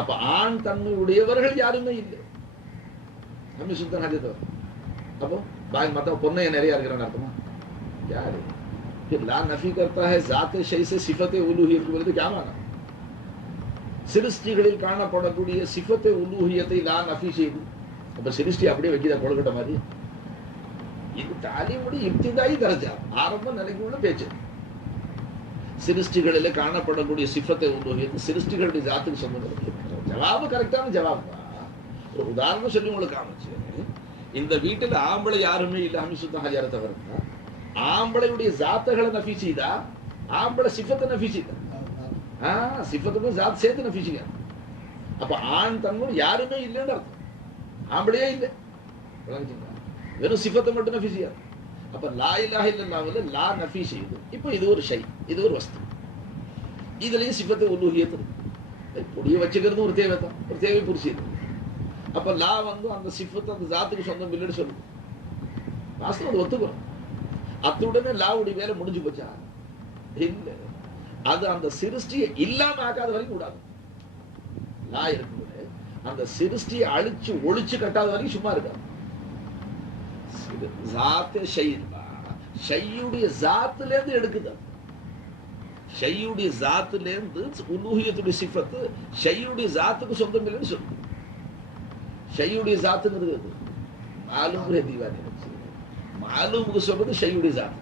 அப்ப ஆண் தன்மை உடையவர்கள் யாருமே இல்லை ஹமீஸ் சுல்தான் ஹாஜியா தவிர. அப்போ பாய் மத்த பொண்ணை நிறைய இருக்கிறான்னு அர்த்தமா? यार फिर ला नफी करता है जाते शय से सिफते उलूहियत बोले तो क्या माना? சிருஷ்டிகளில் காணப்படக்கூடிய சிஃபத்தை உலூஹியத்தை லா நஃபி செய்து அப்ப சிருஷ்டி அப்படியே வைக்கிறா கொள்கட்ட மாதிரி. இது தாலீமுடைய இப்திதாயி தரஜா, ஆரம்ப நிலைக்கு உள்ள பேச்சு. சிருஷ்டிகளில காணப்படக்கூடிய சிஃபத்தை உலூஹியத்தை சிருஷ்டிகளுடைய ஜாத்துக்கு சொந்தம். ஜவாபு கரெக்டான ஜவாப். ஒரு உதாரணம் சொல்லி உங்களுக்கு காமிச்சு. இந்த வீட்டில் ஆம்பளை யாருமே இல்லை ஹமீஸ் சுல்தான் ஹாஜியாரை தவிர. ஆம்பளையுடைய ஜாத்துகளை நஃபி செய்தா ஆம்பளை சிஃபத்தை நஃபி செய்தா? சிஃபத்துக்கும் ஜாத் சேர்த்து நஃபி செய்ய. அப்ப ஆண் தன்மை யாருமே இல்லைன்னு அர்த்தம். ஆம்பளையே இல்லை, வெறும் சிஃபத்தை மட்டும் நஃபி செய்யாது. அப்ப லா இலாஹ இல்லல்லாஹ்வுல லா நஃபி செய்யுது. இப்போ இது ஒரு ஷை, இது ஒரு வஸ்து. இதுலயும் சிஃபத்தை உலூஹியத் பொடிய வச்சுக்கிறது ஒரு தேவை தான், ஒரு தேவை புரிச்சுது. அப்ப லா வந்து அந்த சிஃபத்து அந்த ஜாத்துக்கு சொந்தம் இல்லைன்னு சொல்லுது. வாஸ்தவம் அது ஒத்துக்கிறோம். அத்துடனே லாவுடைய வேலை முடிஞ்சு போச்சா? இல்ல, அது அந்த சிருஷ்டியை இல்லாம ஆக்காத வரைக்கும் கூடாது. லா இருக்கும்போது அந்த சிருஷ்டியை அழிச்சு ஒழிச்சு கட்டாத வரைக்கும் சும்மா இருக்காது. ஷையுடைய ஜாத்துல இருந்து எடுக்குது. ஷையுடைய ஜாத்துல இருந்து உலூஹியத்துடைய சிஃபத்து ஷையுடைய ஜாத்துக்கு சொந்தம் இல்லைன்னு சொல்லுது. ஷையுடைய ஜாத்துங்கிறது மாலூம் தீவானி மாலூமுக்கு சொல்றது ஷையுடைய ஜாத்.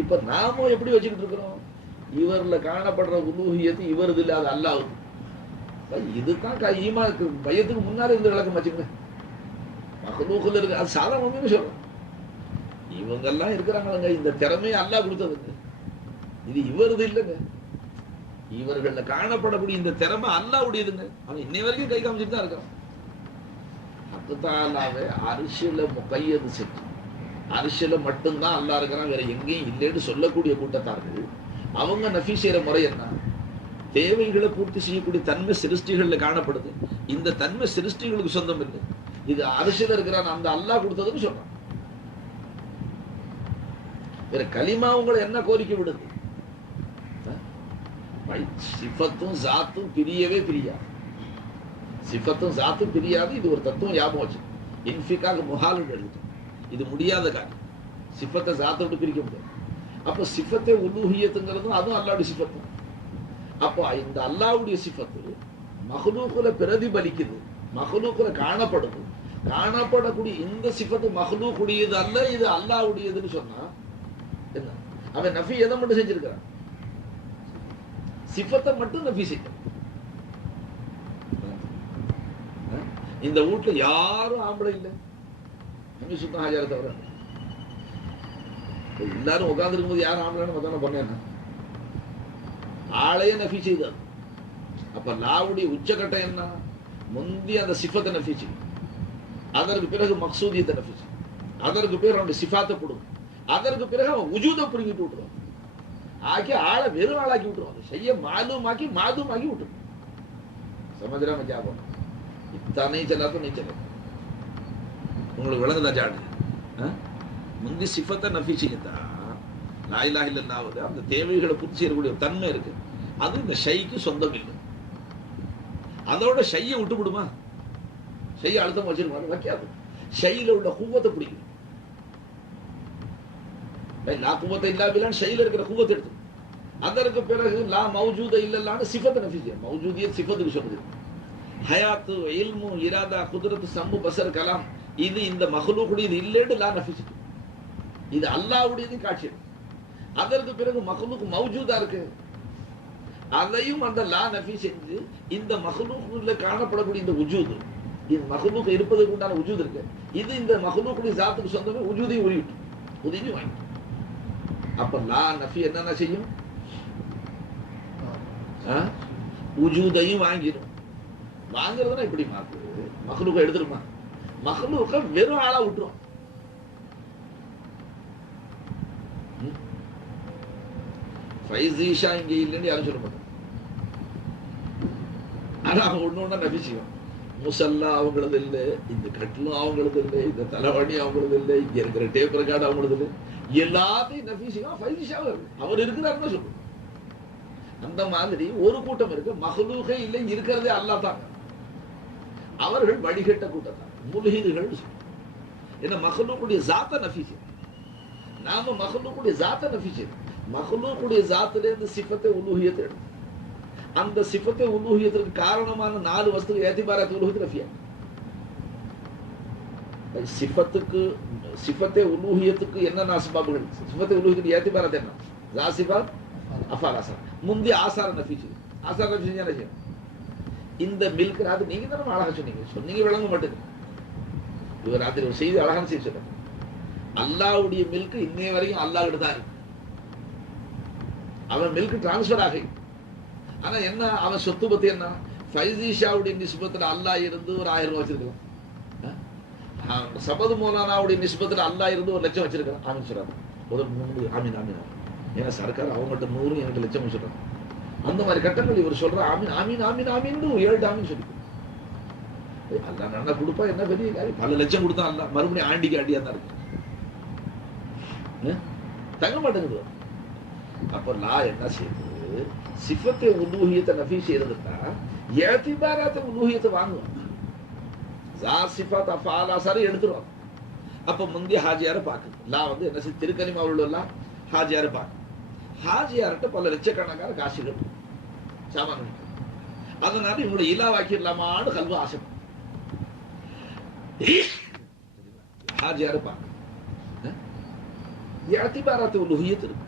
இப்ப நாமும் எப்படி வச்சுக்கிட்டு இருக்கிறோம்? இவர்ல காணப்படுற உலூஹியத்து இவரது இல்ல, அது அல்லாஹ்வுது. இதுதான் ஈமானுக்கு பயத்துக்கு முன்னாலே இருந்து விளக்கம் வச்சுக்கணும். மஹ்லூக்குல இருக்கு, அது சாதாரண சொல்றோம். இவங்கெல்லாம் இருக்கிறாங்க, இந்த திறமையை அல்லாஹ் கொடுத்ததுங்க. இது இவரது இல்லைங்க. இவர்கள காணப்படக்கூடிய இந்த திறமை அல்லாஹ்வுடையதுங்க. அவன் இன்னை வரைக்கும் கை காமிச்சிட்டு தான் இருக்கான். அல்லாஹ்வே அர்ஷில முகையது செஞ்சு அரிசில மட்டும்தான் அல்லாஹ் இருக்கிறான், வேற எங்கேயும் இல்லைன்னு சொல்லக்கூடிய கூட்டத்தார்கள் அவங்க நஃபி செய்யற முறை என்ன? தேவைகளை பூர்த்தி செய்யக்கூடிய தன்மை சிருஷ்டிகள்ல காணப்படுது. இந்த தன்மை சிருஷ்டிகளுக்கு சொந்தம் இல்லை, இது அரிசில இருக்கிறான் அந்த அல்லாஹ் கொடுத்ததுன்னு சொல்றான். வேற கலிமா உங்களை என்ன கோரிக்கை விடுது? சிஃபத்தும் ஜாத்தும் பிரியவே பிரியாது. சிஃபத்தும் ஜாத்தும் பிரியாது. இது ஒரு தத்துவம் ஞாபகம் வச்சு. இன்ஃபிகாக முஹால் எழுது, இது முடியாத காரியம். சிஃபத்தை ஜாத்தோடு பிரிக்க முடியாது. அப்ப சிஃபத்தை உலூஹியத்துங்கிறதும் அதுவும் அல்லாஹ்வுடைய சிஃபத்து. அப்போ இந்த அல்லாஹ்வுடைய சிஃபத்து மஹ்லூக்குல பிரதிபலிக்குது, மஹ்லூக்குல காணப்படுது. காணப்படக்கூடிய இந்த சிஃபத்து மஹ்லூக்குடையது அல்ல, இது அல்லாஹ்வுடையதுன்னு சொன்னா என்ன? அவன் நஃபி எதை மட்டும் செஞ்சிருக்கிறான்? சிஃபத்தை மட்டும் நஃபி செய்ய. இந்த வீட்டுல யாரும் ஆம்பளை இல்லை ஹமீஸ் சுல்தான் ஹாஜியாரை தவிர. எல்லாரும் உட்கார்ந்து இருக்கும்போது யாரும் ஆம்பளைன்னு மத்தான பண்ணேன் ஆளையே நஃபி செய்தார். அப்ப லாவுடைய உச்சகட்டம் என்ன? முந்தி அந்த சிஃபத்தை நஃபி செய்யும், அதற்கு பிறகு மக்சூதியத்தை நஃபி செய்யும், அதற்கு பிறகு அவனுடைய சிஃபாத்தை கொடுக்கும், அதற்கு பிறகு அவன் உஜூதை புரிங்கிட்டு விட்டுருவான். ஆக்கி ஆளை வெறும் ஆளாக்கி விட்டுருவான். செய்ய மாலூமாக்கி மாதூமாக்கி விட்டுருவான். சமஜரா மஜா போன இத்தானே செல்லாத நீ செல்ல உங்களுக்கு விளங்குதா ஜாடு? முந்தி சிஃபத்தை நஃபி செய்யத்தான் லா இலாஹ இல்லல்லாஹ் அந்த தேவைகளை பூர்த்தி செய்யக்கூடிய தன்மை இருக்கு. அது இந்த ஷைக்கு சொந்தம் இல்லை. அதோட ஷையை விட்டு விடுமா? ஷையை அழுத்தம் வச்சிருமா? வைக்காது. ஷையில உள்ள குவத்தை பிடிக்கும். லா குவத்தை இல்லாபிலான்னு ஷையில இருக்கிற குவத்தை எடுத்து அதற்கு பிறகு லா மௌஜூத இல்லல்லான்னு சிஃபத்தை நஃபி செய்யும். மௌஜூதிய சிஃபத்துக்கு சொல்லுது. ஹயாத்து இல்மு இராதா குத்ரத்து சம்மு பசர் கலாம் இது இந்த மஹ்லூக்குடையது இல்லைன்னு லா நஃபி செய்யும். இது அல்லாஹ்வுடையது காட்சி. அதற்கு பிறகு மஹ்லூக் மௌஜூதா இருக்கு, அதையும் அந்த லா நஃபி செஞ்சு இந்த மஹ்லூக்குல காணப்படக்கூடிய இந்த உஜூது, இந்த மஹ்லூக் இருப்பதற்கு உண்டான உஜூது இருக்கு, இது இந்த மஹ்லூக்குடைய ஜாத்துக்கு சொந்தமே உஜூதையும் ஒழிவிட்டு உதவி வாங்கி. அப்ப லா நஃபி என்னென்ன செய்யும்? உஜூதையும் வாங்கிடும். வாங்குறதுன்னா இப்படி மாத்து மஹ்லூக்க எடுத்துருமா? மஹ்லூக்க வெறும் ஆளா விட்டுரும். ஃபைசீஷா இங்க இல்லைன்னு யாரும் சொல்ல மாட்டாங்க. ஆனா அவங்க ஒண்ணு ஒண்ணா நபி செய்வோம். முசல்லா அவங்களது இல்லை, இந்த கட்டிலும் அவங்களது இல்லை, இந்த தலைவணி அவங்களது இல்லை, இங்க இருக்கிற டேப் ரெக்கார்டு அவங்களது இல்லை, எல்லாத்தையும் நபி செய்வோம். ஃபைசீஷாவும் இருக்கு, அவர் இருக்கிறாருன்னு சொல்லுவோம். அந்த மாதிரி ஒரு கூட்டம் இருக்கு, மஹ்லூகே இல்லை, இருக்கிறதே அல்லாஹ் தாங்க. அவர்கள் வழிகட்ட கூட்டம் தான் முல்ஹிதுகள். என்ன மஹ்லூக்குடைய ஜாத்தை நஃபி செய்யும். நாம மஹ்லூக்குடைய ஜாத்தை நஃபி செய்யும். மஹ்லூக்குடைய ஜாத்திலிருந்து சிஃபத்தை உலூஹியத்தை எடுத்து அந்த சிஃபத்தை உலூஹியத்திற்கு காரணமான 4 வஸ்து ஏத்திபாரத் உலூஹியத் நஃபியா. சிஃபத்துக்கு சிஃபத்தை உலூஹியத்துக்கு என்ன அஸ்பாபுகள்? சிஃபத்தை உலூஹியத்துக்கு ஏத்திபாரத் என்ன? ஜா சிஃபத் அஃபால் ஆசார். முந்தி ஆசார நஃபி செய்யும். ஆசார நஃபி செஞ்சா என்ன செய்யும்? இந்த மில்க் அது நீங்க தானே அழகா சொன்னீங்க விளங்க மாட்டேங்குது. இவர் ராத்திரி ஒரு செய்தி அழகான செய்தி சொல்றாங்க. அல்லாஹ்வுடைய மில்க் இன்னைய வரைக்கும் அல்லாஹ் கிட்ட தான் இருக்கு. அவன் மில்க் டிரான்ஸ்பர் ஆகி, ஆனா என்ன அவன் சொத்து பத்தி என்ன? ஃபைசீஷாவுடைய நிஸ்பத்துல அல்லாஹ் இருந்து ஒரு 1000 ரூபாய் வச்சிருக்கலாம். சபது மௌலானாவுடைய நிஸ்பத்துல அல்லாஹ் இருந்து 1 லட்சம் வச்சிருக்கான். ஆமீன் சொல்றாங்க. முதல் 3 ஆமீன் ஆமீன். ஏன்னா சர்க்கார் அவங்ககிட்ட 100 எனக்கு 1 லட்சம் சொல்றாங்க. அந்த மாதிரி கட்டங்கள் இவர் சொல்ற ஆமீன் ஆமீன் ஆமீன் ஆமீன் 7 ஆமீன் சொல்லி அல்லா நல்லா கொடுப்பா. என்ன பெரிய காரியம்? பல லட்சம் கொடுத்தா அல்ல மறுபடியும் ஆண்டிக்கு ஆண்டியா தான் இருக்கு, தங்க மாட்டேங்குது. அப்ப லா என்ன செய்யுது? சிஃபத்தை உலூஹியத்தை நஃபி செய்யறதுன்னா ஏத்திபாரத்தை உலூஹியத்தை வாங்குவாங்க. ஜா சிஃபத் அஃபால் ஆசார் எடுத்துருவாங்க. அப்ப முந்தைய ஹாஜியாரை பார்க்குது. லா வந்து என்ன செய்ய? திருக்கலிமா உள்ளலாம் ஹாஜியாரை பார்க்கு. ஹாஜியார்கிட்ட பல லட்சக்கணக்கான காசுகள் சாமான். அதனால இவங்களை இலாவாக்கிடலாமான்னு கல்வ ஆசை. ஹாஜியாரை பார்க்க ஏத்திபாரத்தை உலூஹியத் இருக்கு.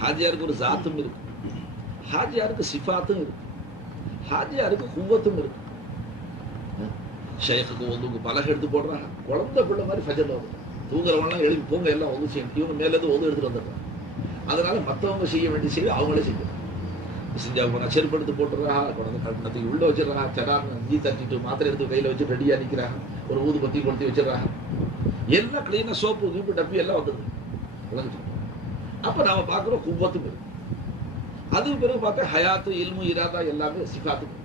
ஹாஜியாருக்கு ஒரு ஜாத்தும் இருக்கு, ஹாஜியாருக்கு சிஃபாத்தும் இருக்கு, ஹாஜியாருக்கு குவத்தும் இருக்கு. ஷேக்குக்கு ஒதுக்கு பலகை எடுத்து போடுறாங்க. குழந்தை பிள்ளை மாதிரி ஃபஜர்ல வந்து தூங்குறவங்களாம் எழுதி போங்க எல்லாம் ஒது செய்யணும். இவங்க மேலேருந்து ஒது எடுத்துட்டு வந்துடுறாங்க. அதனால மற்றவங்க செய்ய வேண்டிய செய்தி அவங்களே செய்யணும். செஞ்சா போனா செருப்பு எடுத்து போட்டுறா, குழந்தை கட்டணத்துக்கு உள்ள வச்சிடறா, செடான்னு அஞ்சி தட்டிட்டு மாத்திரை எடுத்து கையில வச்சு ரெடியா நிக்கிறாங்க. ஒரு ஊதுபத்தி கொளுத்தி வச்சிடறாங்க. எல்லாம் கிளீனா சோப்பு கீப்பு டப்பி எல்லாம் வந்துடுது. அப்ப நாம பாக்குறோம் குவத்தும் இருக்கு. அதுக்கு பிறகு பார்த்தா ஹயாத்து இல்மு இராதா எல்லாமே சிஃபாத்தும்.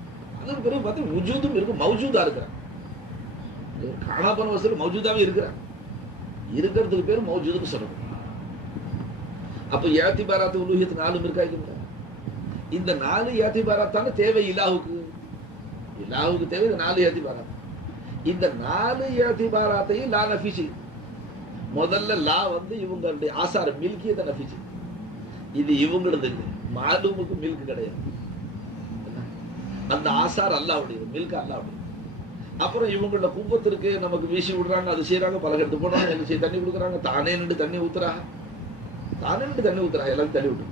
அதுக்கு பிறகு பார்த்தா உஜூதும் இருக்கு, மௌஜூதா இருக்கிறான். காணாபன வசூல் மௌஜூதாவே இருக்கிறான். இருக்கிறதுக்கு பேர் மௌஜூதுக்கு சொல்லணும். அப்ப ஏத்திபாராத்து உலூஹியத்து 4 இருக்கா இல்லைங்களா? இந்த 4 ஏத்திபாராத்தான தேவை இலாஹுக்கு. இலாஹுக்கு தேவை இந்த 4 ஏத்திபாராத். இந்த 4 ஏத்திபாராத்தையும் லா நஃபி செய்யுது. முதல்ல லா வந்து இவங்களுடைய ஆசார மில்கியத்தை நஃபி செய்யுது. இது இவங்களது இல்லை, மாலூமுக்கு மில்க் கிடையாது. அந்த ஆசார் அல்லாஹ்வுடையது, மில்க் அல்லாஹ்வுடையது. அப்புறம் இவங்களோட கும்பத்திற்கு நமக்கு வீசி விடுறாங்க, அது செய்யறாங்க, பலகை எடுத்து போடுறாங்க, என்ன செய்ய தண்ணி கொடுக்குறாங்க, தானே நின்று தண்ணி ஊத்துறாங்க, எல்லாரும் தள்ளி விட்டு.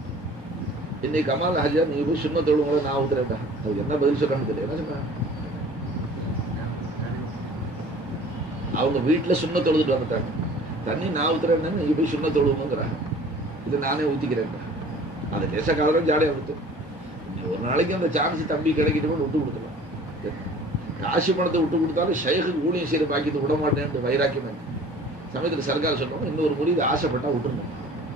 இன்னைக்கு கமால் ஹாஜியார் நீங்க போய் சுண்ணத் தொழுவங்கள நான் ஊத்துறேன். அது என்ன பதில் சொல்றான்னு தெரியல. என்ன சொன்னாங்க? அவங்க வீட்டுல சுண்ணத் தொழுதுட்டு வந்துட்டாங்க. தண்ணி நான் ஊத்துறேன்னு நீங்க போய் சுண்ண தொழுவோங்கிறாங்க. இது நானே ஊத்திக்கிறேன். அது லேசா காலம் ஜாலியா ஊத்து. ஒரு நாளைக்கு அந்த சான்ஸ் தம்பி கிடைக்கிட்டு கூட விட்டு கொடுத்துருவான். காசு பணத்தை விட்டு கொடுத்தாலும் ஷேக்கு ஊழியம் செய்ய பாக்கியத்தை விட மாட்டேன்னு வைராக்கியம். சமயத்தில் சர்க்கார் சொல்றோம், இன்னொரு முறை இது ஆசைப்பட்டா விட்டுருணும்,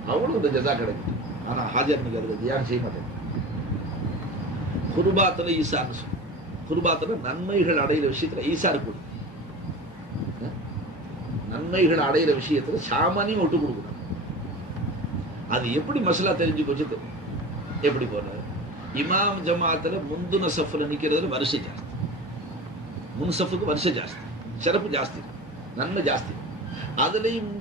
அவங்களுக்கு இந்த ஜதா கிடைக்கும். ஆனா ஹாஜர் நீங்க அது தியானம் செய்ய மாட்டேன். குர்பாத்துல ஈசான்னு சொல்லுவோம். குர்பாத்துல நன்மைகள் அடைகிற விஷயத்துல ஈசா இருக்கு. நன்மைகள் அடைகிற விஷயத்துல சாமானியம் விட்டு கொடுக்கணும். அது எப்படி மசலா தெரிஞ்சு போச்சு தெரியும். எப்படி போறாரு இமாம் ஜமாத்துல முந்துன சஃப்ல நிக்கிறதுல வரிசை ஜாஸ்தி, முன் சஃபுக்கு வரிசை ஜாஸ்தி, சிறப்பு ஜாஸ்தி, நன்மை ஜாஸ்தி. அதுலயும்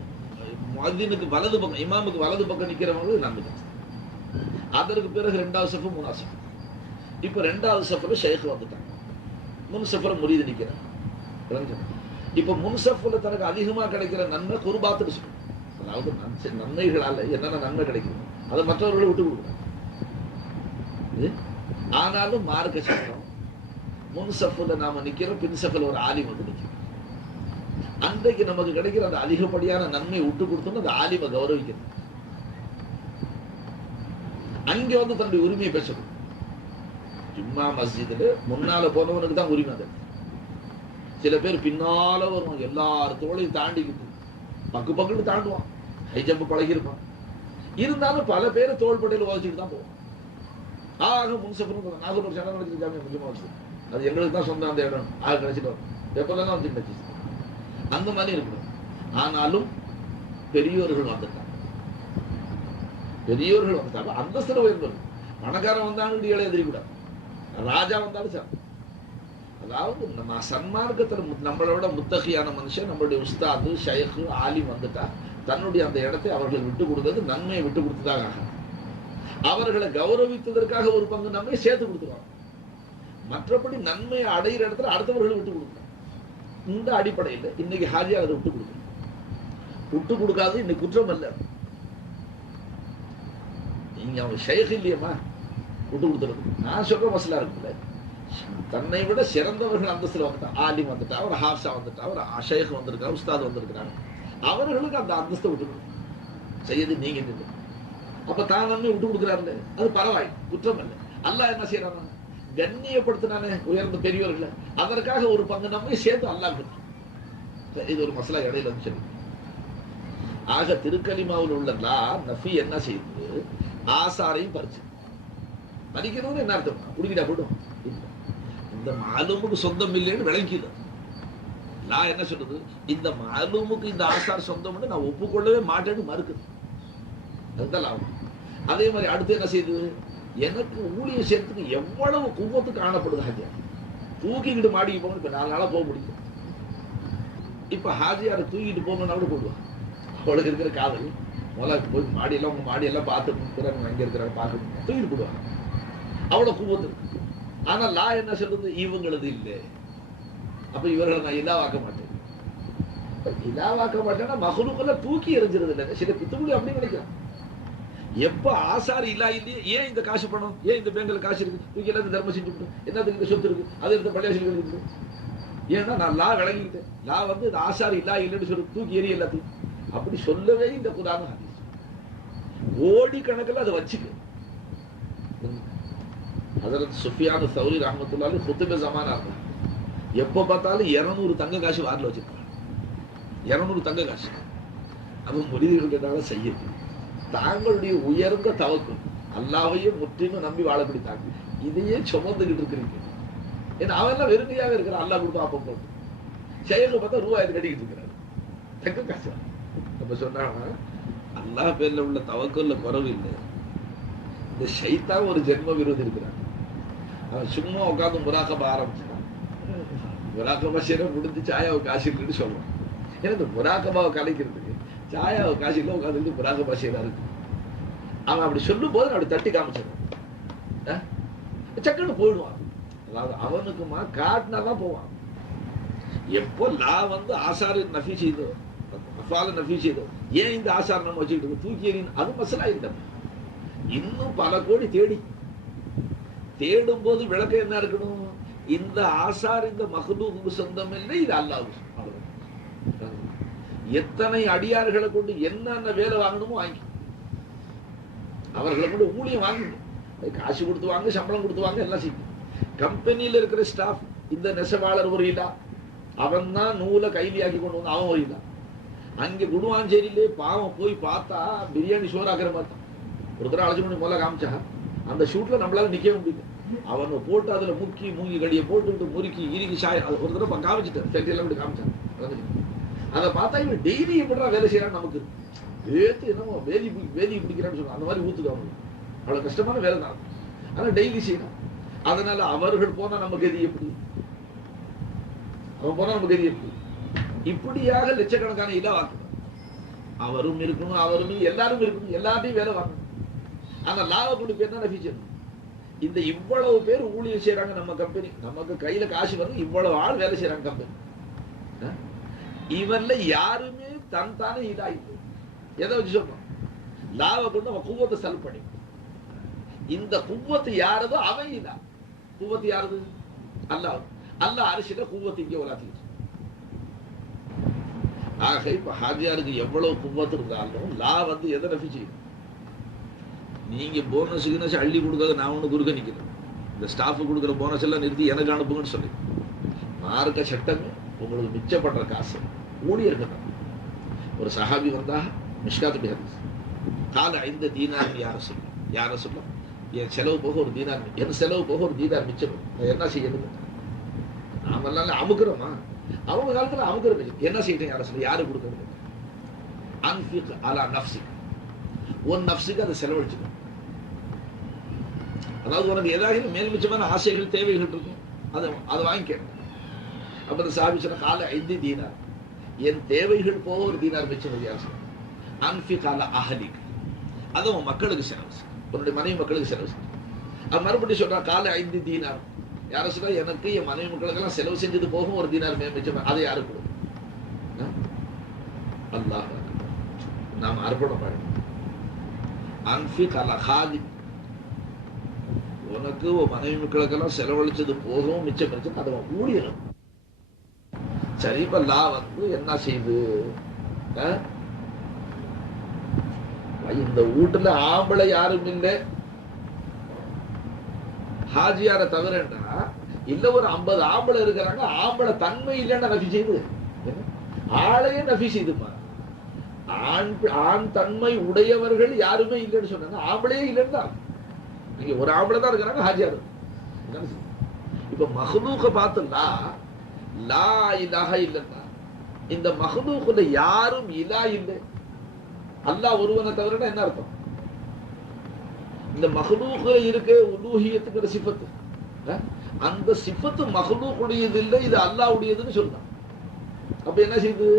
முஅத்தினுக்கு வலது பக்கம், இமாமுக்கு வலது பக்கம் நிக்கிறவங்களுக்கு நன்மை ஜாஸ்தி. அதற்கு பிறகு 2வது சஃபு 3வது சஃபு. இப்ப 2வது சஃப்ல ஷேக் வந்துட்டாங்க, முன் சஃப்ல முரீது நிக்கிறாங்க. இப்ப முன் சஃப்ல தனக்கு அதிகமா கிடைக்கிற நன்மை குர்பாத்துன்னு சொல்லுவோம். அதாவது நன்மைகளால என்னென்ன நன்மை கிடைக்கும் அதை மற்றவர்களை விட்டு கொடுக்குறாங்க. ஆனாலும் மார்க்க சட்டம் முன் சஃப்ல நாம நிக்கிறோம், பின் சஃப்ல ஒரு ஆலிம் வந்து நிக்கிறோம். அன்றைக்கு நமக்கு கிடைக்கிற அந்த அதிகப்படியான நன்மையை விட்டு கொடுத்தோம்னு அந்த ஆலிமை கௌரவிக்கிறது. அங்க வந்து தன்னுடைய உரிமையை பேசணும். ஜும்மா மஸ்ஜிதுல முன்னால போனவனுக்கு தான் உரிமை. அது சில பேர் பின்னால வருவான், எல்லார் தோளையும் தாண்டிக்கிட்டு பக்கு பக்குன்னு தாண்டுவான், ஹை ஜம்ப் பழகிருப்பான். இருந்தாலும் பல பேர் தோள்பட்டையில் உதச்சிட்டு தான் போவான். ஆக முன்சஃபர் நாகூர் சட்டம் நடத்திட்டு ஜாமியா முக்கியமா வச்சு அது எங்களுக்கு தான் சொந்த அந்த இடம் ஆக கிடைச்சிட்டு வரும். எப்பெல்லாம் வந்து கிடைச்சி அந்த மாதிரி இருக்கணும். ஆனாலும் பெரியோர்கள் வந்துட்டாங்க, பெரியோர்கள் வந்துட்டாங்க, அந்தஸ்துல உயர்ந்தது. பணக்காரன் வந்தாலும் ஏழை எதிரிக்கூடாது, ராஜா வந்தாலும் சார். அதாவது நம்ம சன்மார்க்கத்தில் நம்மளோட முத்தகையான மனுஷன், நம்மளுடைய உஸ்தாது ஷைக்கு ஆலிம் வந்துட்டா தன்னுடைய அந்த இடத்தை அவர்களை விட்டு கொடுத்தது நன்மையை விட்டு கொடுத்ததாக, அவர்களை கௌரவித்ததற்காக ஒரு பங்கு நன்மையை சேர்த்து கொடுத்துருவாங்க. மற்றபடி நன்மையை அடைகிற இடத்துல அடுத்தவர்களை விட்டு கொடுக்கணும். இந்த அடிப்படையில் இன்னைக்கு ஹாஜியா அதை விட்டு கொடுக்கணும். விட்டு கொடுக்காது இன்னைக்கு குற்றம் அல்ல. நீங்க அவங்க ஷைக் இல்லையம்மா விட்டு கொடுத்துறது. நான் சொல்ற மசலா இருக்குல்ல, தன்னை விட சிறந்தவர்கள் அந்தஸ்துல வந்துட்டா, ஆலிம் வந்துட்டா, அவர் ஹாஃப்ஸா வந்துட்டா, அவர் ஷைக் வந்திருக்காரு, உஸ்தாத் வந்திருக்கிறாங்க, அவர்களுக்கு அந்த அந்தஸ்தை விட்டு செய்யது நீங்க இல்லை. அப்ப தான் நன்மை விட்டு கொடுக்குறாரு, அது பரவாயில்லை, குற்றம் இல்லை. அல்லாஹ் என்ன செய்யறாங்க, கண்ணியப்படுத்தினானே உயர்ந்த பெரியவர்களை, அதற்காக ஒரு பங்கு நன்மை சேர்த்து அல்லாஹ் கொடுத்து. இது ஒரு மசலா இடையில வந்து சொல்லி. ஆக திருக்கலிமாவில் உள்ள நஃபி என்ன செய்யுது, ஆசாரையும் பறிச்சு மதிக்கணும்னு என்ன அர்த்தம், குடிக்கிட்டா போடும். இந்த மாலூமுக்கு சொந்தம் இல்லைன்னு விளங்கிது. லா என்ன சொல்றது, இந்த மாலூமுக்கு இந்த ஆசார் சொந்தம்னு நான் ஒப்புக்கொள்ளவே மாட்டேன்னு மறுக்குது. அதுதான் லாபம். அதே மாதிரி அடுத்து என்ன செய்யுது, எனக்கு ஊழிய சேர்த்துக்கு எவ்வளவு குவத்து காணப்படுது. ஹாஜியார் தூக்கிக்கிட்டு மாடிக்கு போகணும். இப்ப 4 நாளா போக முடியும். இப்ப ஹாஜியாரை தூக்கிட்டு போகணும்னா கூட போடுவான். அவளுக்கு இருக்கிற காதல் முதல்ல போய் மாடியெல்லாம், உங்க மாடியெல்லாம் பார்த்துட்டு அங்க இருக்கிறாங்க பார்க்கணும், தூக்கிட்டு போடுவாங்க. அவ்வளவு குவத்து இருக்கு. ஆனா லா என்ன சொல்றது, இவங்களது இல்லை. அப்ப இவர்களை நான் இலாவாக்க மாட்டேன். இலாவாக்க மாட்டேன்னா மஹ்லூக்ல தூக்கி எறிஞ்சிருது இல்லை. சில பித்துக்குள்ளி அப்படி நினைக்கிறான். எப்ப ஆசார் இல்லா இல்லையே, ஏன் இந்த காசு பணம், ஏன் இந்த பேங்க்ல காசு இருக்கு, தூக்கி எல்லாத்தையும் தர்மம் செஞ்சு விட்டு, என்னத்துக்கு இந்த சொத்து இருக்கு, அது இந்த பள்ளியாசி இருக்கு. ஏன்னா நான் லா விளங்கிக்கிட்டேன். லா வந்து இந்த ஆசார் இல்லா இல்லைன்னு சொல்லி தூக்கி எறி எல்லாத்தையும் அப்படி சொல்லவே இந்த குர்ஆன் ஹதீஸ். கோடி கணக்கில் அதை வச்சுக்க. ஹஜ்ரத் சுஃபியான் சௌரி ரஹ்மத்துல்லாஹி அலைஹி குதுபே ஜமானா இருந்தாங்க. எப்ப பார்த்தாலும் 200 தங்க காசு வாரில் வச்சிருக்காங்க. 200 தங்க காசு. அது முரீதுகள் கேட்டாலும் செய்யுது. தாங்களுடைய உயர்ந்த தவக்குல், அல்லாஹ்வையே முற்றிலும் நம்பி வாழப்பிடித்தாங்க. இதையே சுமந்துகிட்டு இருக்கிறீங்க. ஏன்னா அவெல்லாம் வெறுமையாக இருக்கிறான். அல்லாஹ் கொடுத்தா அப்ப போட்டு செயலை பார்த்தா ரூபாய் கட்டிக்கிட்டு இருக்கிறாரு. தங்க காசு நம்ம சொன்னாங்க, அல்லாஹ் பேர்ல உள்ள தவக்குல்ல குறவு இல்லை. இந்த ஷைத்தான் ஒரு ஜென்ம விரோதி இருக்கிறான். அவன் சும்மா உட்காந்து முராக்கபா ஆரம்பிச்சான். முராக்கபா செய்ய முடிஞ்சு சாயாவை காசு இல்லைன்னு சொல்லுவான். ஏன்னா இந்த முராக்கபாவை கலைக்கிறதுக்கு சாயாவை காசு இல்லை, உட்காந்து முராக்கபா செய்யறாரு. அவன் அப்படி சொல்லும் போது அப்படி தட்டி காமிச்சிருவான், சக்குன்னு போயிடுவான். அதாவது அவனுக்குமா காட்டினாதான் போவான். எப்போ லா வந்து ஆசாரு நஃபி செய்தோ, அஃபால நஃபி செய்தோ, ஏன் இந்த ஆசார் நம்ம வச்சுக்கிட்டு தூக்கி எறின்னு அது மசலா இல்லை. இன்னும் பல கோடி தேடும் போது விளக்கம் என்ன இருக்கணும், இந்த ஆசார் இந்த மஹ்லூக்கு சொந்தம் இல்லை, இது அல்லாஹ்வுக்கு. எத்தனை அடியார்களை கொண்டு என்னென்ன வேலை வாங்கணுமோ வாங்கி, அவர்களை கொண்டு ஊழியம் வாங்குங்க, காசு கொடுத்து வாங்க, சம்பளம் கொடுத்து வாங்க, எல்லாம் செய்யுங்க. கம்பெனியில இருக்கிற ஸ்டாஃப், இந்த நெசவாளர் ஒரு இல்லா, அவன் தான் நூலை கைலியாக்கி கொண்டு வந்து அவன் ஒரு இல்லா. அங்கே குடுவாஞ்சேரியிலே பாவம் போய் பார்த்தா பிரியாணி சோறாக்குற மாதிரி தான். ஒரு தடவை அழைச்சு பண்ணி முதல்ல காமிச்சா அந்த ஷூட்ல நம்மளால நிக்கவே முடியல. அவங்க போட்டு அதுல முக்கி மூங்கி கடியை போட்டு முறுக்கி இறுக்கி சாய் ஒரு தடவை காமிச்சிட்டேன், ஃபேக்டரியெல்லாம் இப்படி காமிச்சாங்க. அதை பார்த்தா இவன் டெய்லி எப்படா வேலை செய்யறான், நமக்கு ஏத்து என்னமோ வேதி பிடிக்கிறான்னு சொல்லுவாங்க, அந்த மாதிரி ஊத்துக்காங்க. அவ்வளவு கஷ்டமான வேலை தான், ஆனா டெய்லி செய்யணும். அதனால அவர்கள் போனா நம்ம கதி எப்படி, அவன் போனா நம்ம கதி எப்படி? இப்படியாக லட்சக்கணக்கான இதை வாக்கணும். அவரும் இருக்கணும், அவரும் எல்லாரும் இருக்கணும், எல்லாத்தையும் வேலை வாங்கணும். ஆனா லாப கொடுப்பு என்ன ஃபீச்சர்? இந்த இவ்வளவு பேர் ஊழியர் செய்யறாங்க நம்ம கம்பெனி, நமக்கு கையில காசு வருது, இவ்வளவு ஆள் வேலை செய்யறாங்க கம்பெனி. இவன்ல யாருமே தன் தானே இதாயிட்டு எதை வச்சு சொல்றோம்? லாப கொண்டு அவன் குவத்தை செல் பண்ணி, இந்த குவத்து யாரதோ அவன் இல்ல. குவத்து யாரது? அல்லாஹ். அல்லாஹ் அரிசியில குவத்து இங்கே உலாத்திட்டு. ஆக இப்ப ஹாஜியாருக்கு எவ்வளவு குவத்து இருந்தாலும் லா வந்து எதை நஃபி செய்யும்? நீங்க போனஸ் அள்ளி கொடுக்காத நான் ஒண்ணு குறுக்க நிக்கிறேன், இந்த ஸ்டாஃப் கொடுக்குற போனஸ் எல்லாம் நிறுத்தி எனக்கு அனுப்புங்கன்னு சொல்லி மார்க்க சட்டமே உங்களுக்கு மிச்சப்படுற காசு ஊழியர்கள். ஒரு சஹாபி வந்தா மிஷ்காத் ஹதீஸ், கால 5 தீனார் யார சொல்ல என் செலவு போக ஒரு தீனார், என் செலவு போக ஒரு தீனார் மிச்சம், என்ன செய்யணும்? நாமெல்லாம் அமுக்குறோமா? அவங்க காலத்துல அமுக்குறது என்ன செய்யணும்? யார சொல்ல, யாரு கொடுக்கறது? அன்ஃபிக் அலா நஃப்ஸிக், உன் நஃப்ஸுக்கு அதை செலவழிச்சுக்கணும். அதாவது உனக்கு ஏதாவது மேல் மிச்சமான ஆசைகள் தேவைகள் இருக்கும், அதை வாங்கிக்க. அப்ப அந்த சஹாபி சொன்ன கால 5 தீனார், என் தேவைகள் போக ஒரு தீனார் மிச்சம். யார் சொல்ல? அன்ஃபிக் அலா அஹ்லிக், அதை உன் மக்களுக்கு செலவு, உன்னுடைய மனைவி மக்களுக்கு செலவு. அது மறுபடியும் சொல்றா கால 5 தீனார், யார சொல்ல எனக்கு என் மனைவி மக்களுக்கெல்லாம் செலவு செஞ்சது போகும் ஒரு தீனார் மிச்சம், அதை யாரு கொடுக்கும்? அல்லாஹ். நாம் அர்ப்பணம் பண்ணணும். அன்ஃபிக் அலா ஹாலிக், உனக்கு உன் மனைவி மக்களுக்கெல்லாம் செலவழிச்சது போகவும் மிச்சம் மிச்சம் அதை ஊழியணும். சரி, இப்ப லா வந்து என்ன செய்யுது? இந்த வீட்டுல ஆம்பளை யாரும் இல்லை, ஹாஜியார தவிரண்டா இல்ல ஒரு 50 ஆம்பளை இருக்கிறாங்க, ஆம்பளை தன்மை இல்லைன்னா நஃபி செய்யுது, ஆளையே நஃபி செய்யுதுமா. ஆண் தன்மை உடையவர்கள் யாருமே இல்லைன்னு சொன்னாங்க, ஆம்பளையே இல்லைன்னு தான். இங்க ஒரு ஆம்பளை தான் இருக்கிறாங்க ஹாஜியார். இப்ப மஹ்லூக பார்த்தா லா இலாஹ இல்லல்லா, இந்த மஹ்லூக்ல யாரும் இலா இல்லை, அல்லாஹ் ஒருவனை தவிர என்ன அர்த்தம்? இந்த மஹ்லூக்ல இருக்க உலூஹியத்துங்கிற சிஃபத்து, அந்த சிஃபத்து மஹ்லூக்குடையது இல்லை, இது அல்லாஹ்வுடையதுன்னு சொல்லலாம். அப்ப என்ன செய்யுது?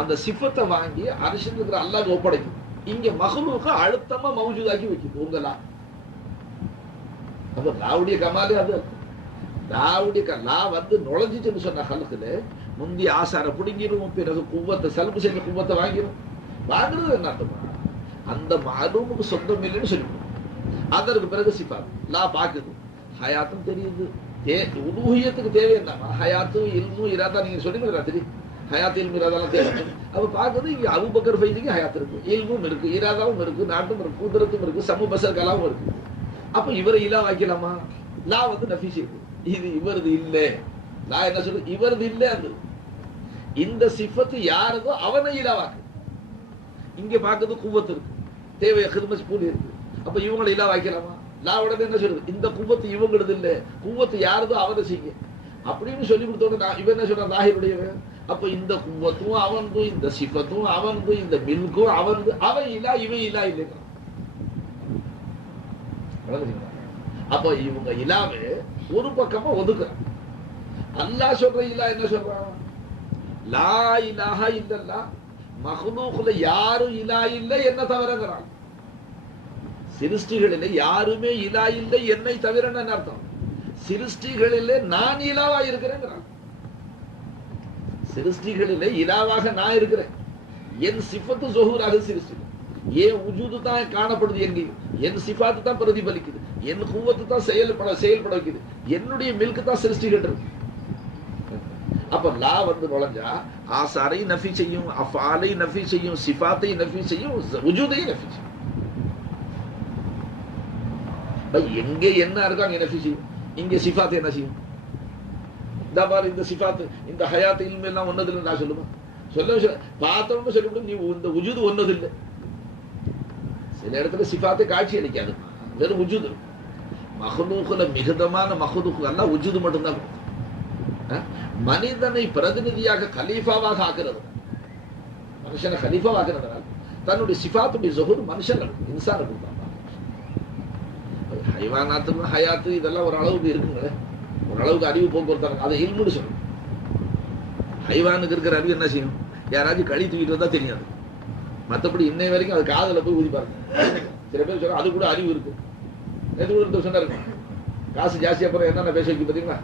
அந்த சிஃபத்தை வாங்கி அரிசியில் இருக்கிற அல்லாஹ் ஒப்படைக்கும். இங்க மஹ்லூக அழுத்தமா மௌஜூதாக்கி வைக்குது உங்களா. அப்ப லாவுடைய கமாலே அது. லாவுடைய லா வந்து நுழைஞ்சிச்சுன்னு சொன்ன காலத்துல முந்தி ஆசார பிடிங்கிடும், பிறகு குவத்தை சல்பு செஞ்ச குவத்தை வாங்கிடும். வாங்குறது என்ன அர்த்தமா? அந்த மாலூமுக்கு சொந்தம் இல்லைன்னு சொல்லிவிடும். அதற்கு பிறகு சிஃபாத் லா பாக்குது, ஹயாத்தும் தெரியுது, உலூஹியத்துக்கு தேவை என்ன? ஹயாத்து இல்மு இராதா நீங்க சொல்லுங்க தெரியும், ஹயாத் இல்மு இராதாலாம் தேவை. அப்ப பாக்குது இங்க அபூபக்கர் ஃபைதிக்கு ஹயாத் இருக்கு, இல்மும் இருக்கு, இராதாவும் இருக்கு, நாட்டும் இருக்கு, குதிரத்தும் இருக்கு, சமூக பசர் கலாவும் இருக்கு. அப்ப இவரை இலா வைக்கலாமா? லா வந்து நஃபி செய்யுது, இது இவரது இல்லை. லா என்ன சொல்றது? இவரது இல்லை. அது இந்த சிஃபத்து யாரதோ அவனை இலாவாக்கு. இங்க பாக்குது குவத்து இருக்கு, தேவை ஹிதமத் கூலி இருக்கு. அப்ப இவங்களை இலா வைக்கலாமா? லா உடனே என்ன சொல்றது? இந்த குவத்து இவங்களது இல்லை, குவத்து யாரதோ அவரை செய்ய அப்படின்னு சொல்லி கொடுத்தோட இவன் என்ன சொல்ற? லாஹிருடையவன். அப்ப இந்த குவத்தும் அவன்து, இந்த சிஃபத்தும் அவன்து, இந்த மில்கும் அவன்து, அவன் இலா இவன் இலா இல்லைங்க. அப்ப இவங்க இலாவே ஒரு பக்கமா ஒதுக்குறான். அல்லாஹ் சொல்ற இலா என்ன சொல்றான்? லா இலாஹ இல்லல்லா, மஹ்லூக்ல யாரும் இலா இல்லை என்ன தவிரங்கிறான். சிருஷ்டிகளிலே யாருமே இலா இல்லை என்னை தவிர என்ன அர்த்தம்? சிருஷ்டிகளிலே நான் இலாவா இருக்கிறேங்கிறான். சிருஷ்டிகளிலே இலாவாக நான் இருக்கிறேன், என் சிஃபத்து ஸுஹூராக சிருஷ்டி, என் உஜூது தான் காணப்படுது, என் சிஃபாத்து தான் பிரதிபலிக்குது, என் குவத்து தான் செயல்பட வைக்குது, என்னுடைய மில்க்கு தான் சிருஷ்டிகள் இருக்கு. அப்ப லா வந்து நுழைஞ்சா ஆசாரை நஃபி செய்யும், அஃபாலை நஃபி செய்யும், சிஃபாத்தை நஃபி செய்யும், உஜூதையும் நஃபி செய்யும். எங்க என்ன இருக்கோ அங்க நஃபி செய்யும். இங்க சிஃபாத்தை என்ன செய்யும்? இந்த பாரு, இந்த சிஃபாத்து, இந்த ஹயாத் இல்மு எல்லாம் ஒன்னது இல்லை நான் சொல்லுவேன். சொல்ல பார்த்தோம்னு சொல்லிவிடும், நீ இந்த உஜூது ஒன்னது இல்லை. சில இடத்துல சிஃபாத்தை காட்சி அளிக்காது, வெறும் உஜூது. மஹ்லூக்ல மிகுதமான மஹ்லூக் எல்லாம் உஜூது மட்டும்தான். மனிதனை பிரதிநிதியாக கலீஃபாவாக ஆக்குறது, மனுஷனை கலீஃபாவாக்குறதுனால தன்னுடைய சிஃபாத்துடைய ஸுஹூர் மனுஷனுக்கு இன்சானுக்கு தான். ஹைவானாத்துக்கு ஹயாத்து இதெல்லாம் ஒரு அளவுக்கு இருக்குங்களே, ஒரு அளவுக்கு அறிவு போக்குவரத்து, அதை இல்முன்னு சொல்லணும். ஹைவானுக்கு இருக்கிற அறிவு என்ன செய்யும்? யாராச்சும் கழி தூக்கிட்டு வந்தா தெரியாது. மற்றபடி இன்னை வரைக்கும் அது காதல போய் ஊதி பாருங்க. சில பேர் சொல்ற அது கூட அறிவு இருக்கு. நேற்று கூட ஒருத்தர் சொன்னாரு, காசு ஜாஸ்தி அப்புறம் என்னென்ன பேச வைக்க பார்த்தீங்களா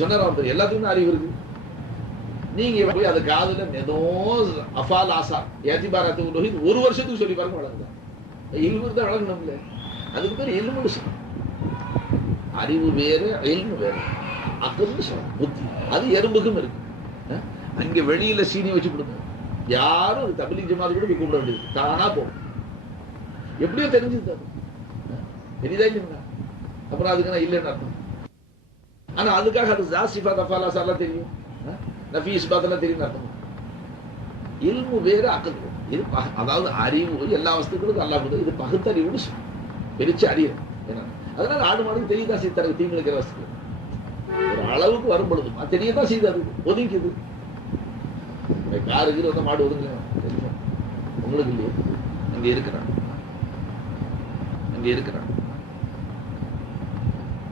சொன்னார். அவர் எல்லாத்துக்கும் அறிவு இருக்கு. நீங்க போய் அது காதுல ஏதோ அஃபால் ஆசா ஏத்திபாரத்துக்கு ஒரு வருஷத்துக்கு சொல்லி பாருங்க, வளர்ந்துதான் இல்மு தான் வளரணும். இல்லை, அதுக்கு பேர் இல்முன்னு சொல்லணும். அறிவு வேறு, இல்மு வேறு. அக்கல்னு சொல்லணும், புத்தி. அது எறும்புக்கும் இருக்கு. அங்க வெளியில சீனி வச்சு கொடுங்க, யாரும் தபிலீக் ஜமாத் கூட கூப்பிட வேண்டியது, தானா போகும். எப்படியோ தெரிஞ்சது, தெரியுதா இல்லைங்களா? அப்புறம் அதுக்கு நான் இல்லைன்னு அர்த்தம். ஆனா அதுக்காக அது ஜாசிஃபாத் அஃபாலாஸ் எல்லாம் தெரியும், நஃபி இஸ்பாத் எல்லாம் தெரியும் அர்த்தம். இல்மு வேறு, அக்கல் வேறு. இது அதாவது அறிவு எல்லா வஸ்துக்களுக்கும் அல்லாஹ் கொடுத்தது. இது பகுத்தறிவுன்னு சொல்லணும், பிரிச்சு அறியும். ஏன்னா அதனால ஆடு மாடுக்கு தெரியதான் செய்து தனக்கு தீங்கு இருக்கிற வஸ்துக்கள் ஒரு அளவுக்கு வரும் பொழுது தெரியதான் செய்து அது ஒதுங்கிக்குது. காருக்கு வந்து மாடு ஒதுங்க உங்களுக்கு இல்லையே, அங்க இருக்கிறான், அங்க இருக்கிறான்.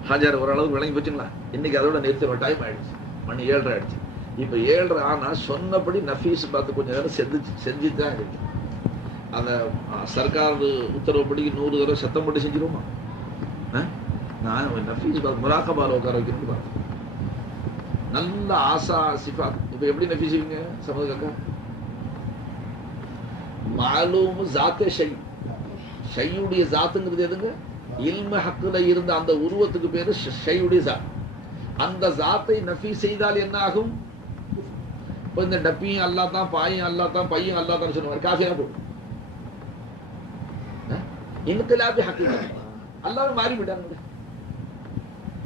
ஹாஜர் ஓரளவுக்கு விளங்கி போச்சுங்களா? இன்னைக்கு அதோட நிறுத்த டைம் ஆயிடுச்சு, மணி 7:30 ஆயிடுச்சு. இப்ப 7:30 ஆனா சொன்னபடி நஃபீஸ் பார்த்து கொஞ்ச நேரம் செஞ்சுட்டு தான் இருக்கு. அந்த சர்க்கார் உத்தரவுப்படி 100 தடவை சத்தம் போட்டு செஞ்சிருவோமா? நான் நஃபீஸ் பார்த்து முராக்கபால உட்கார வைக்கணும்னு பார்த்தேன். நல்ல ஆசா சிஃபாத். இப்ப எப்படி நஃபீ செய்வீங்க சமதுக்கா? மாலூம் ஜாத்தே ஷை, ஷையுடைய ஜாத்துங்கிறது எதுங்க? இல்ம ஹக்குல இருந்த அந்த உருவத்துக்கு பேரு ஷையுடைய ஜாத். அந்த ஜாத்தை நஃபி செய்தால் என்ன ஆகும்? இப்போ இந்த டப்பியும் அல்லா தான், பாயும் அல்லா தான், பையும் அல்லா தான் சொன்ன காஃபியா போடும். இன்கிலாபி ஹக்கீகத் அல்லாஹ் மாறி விட்டாங்க.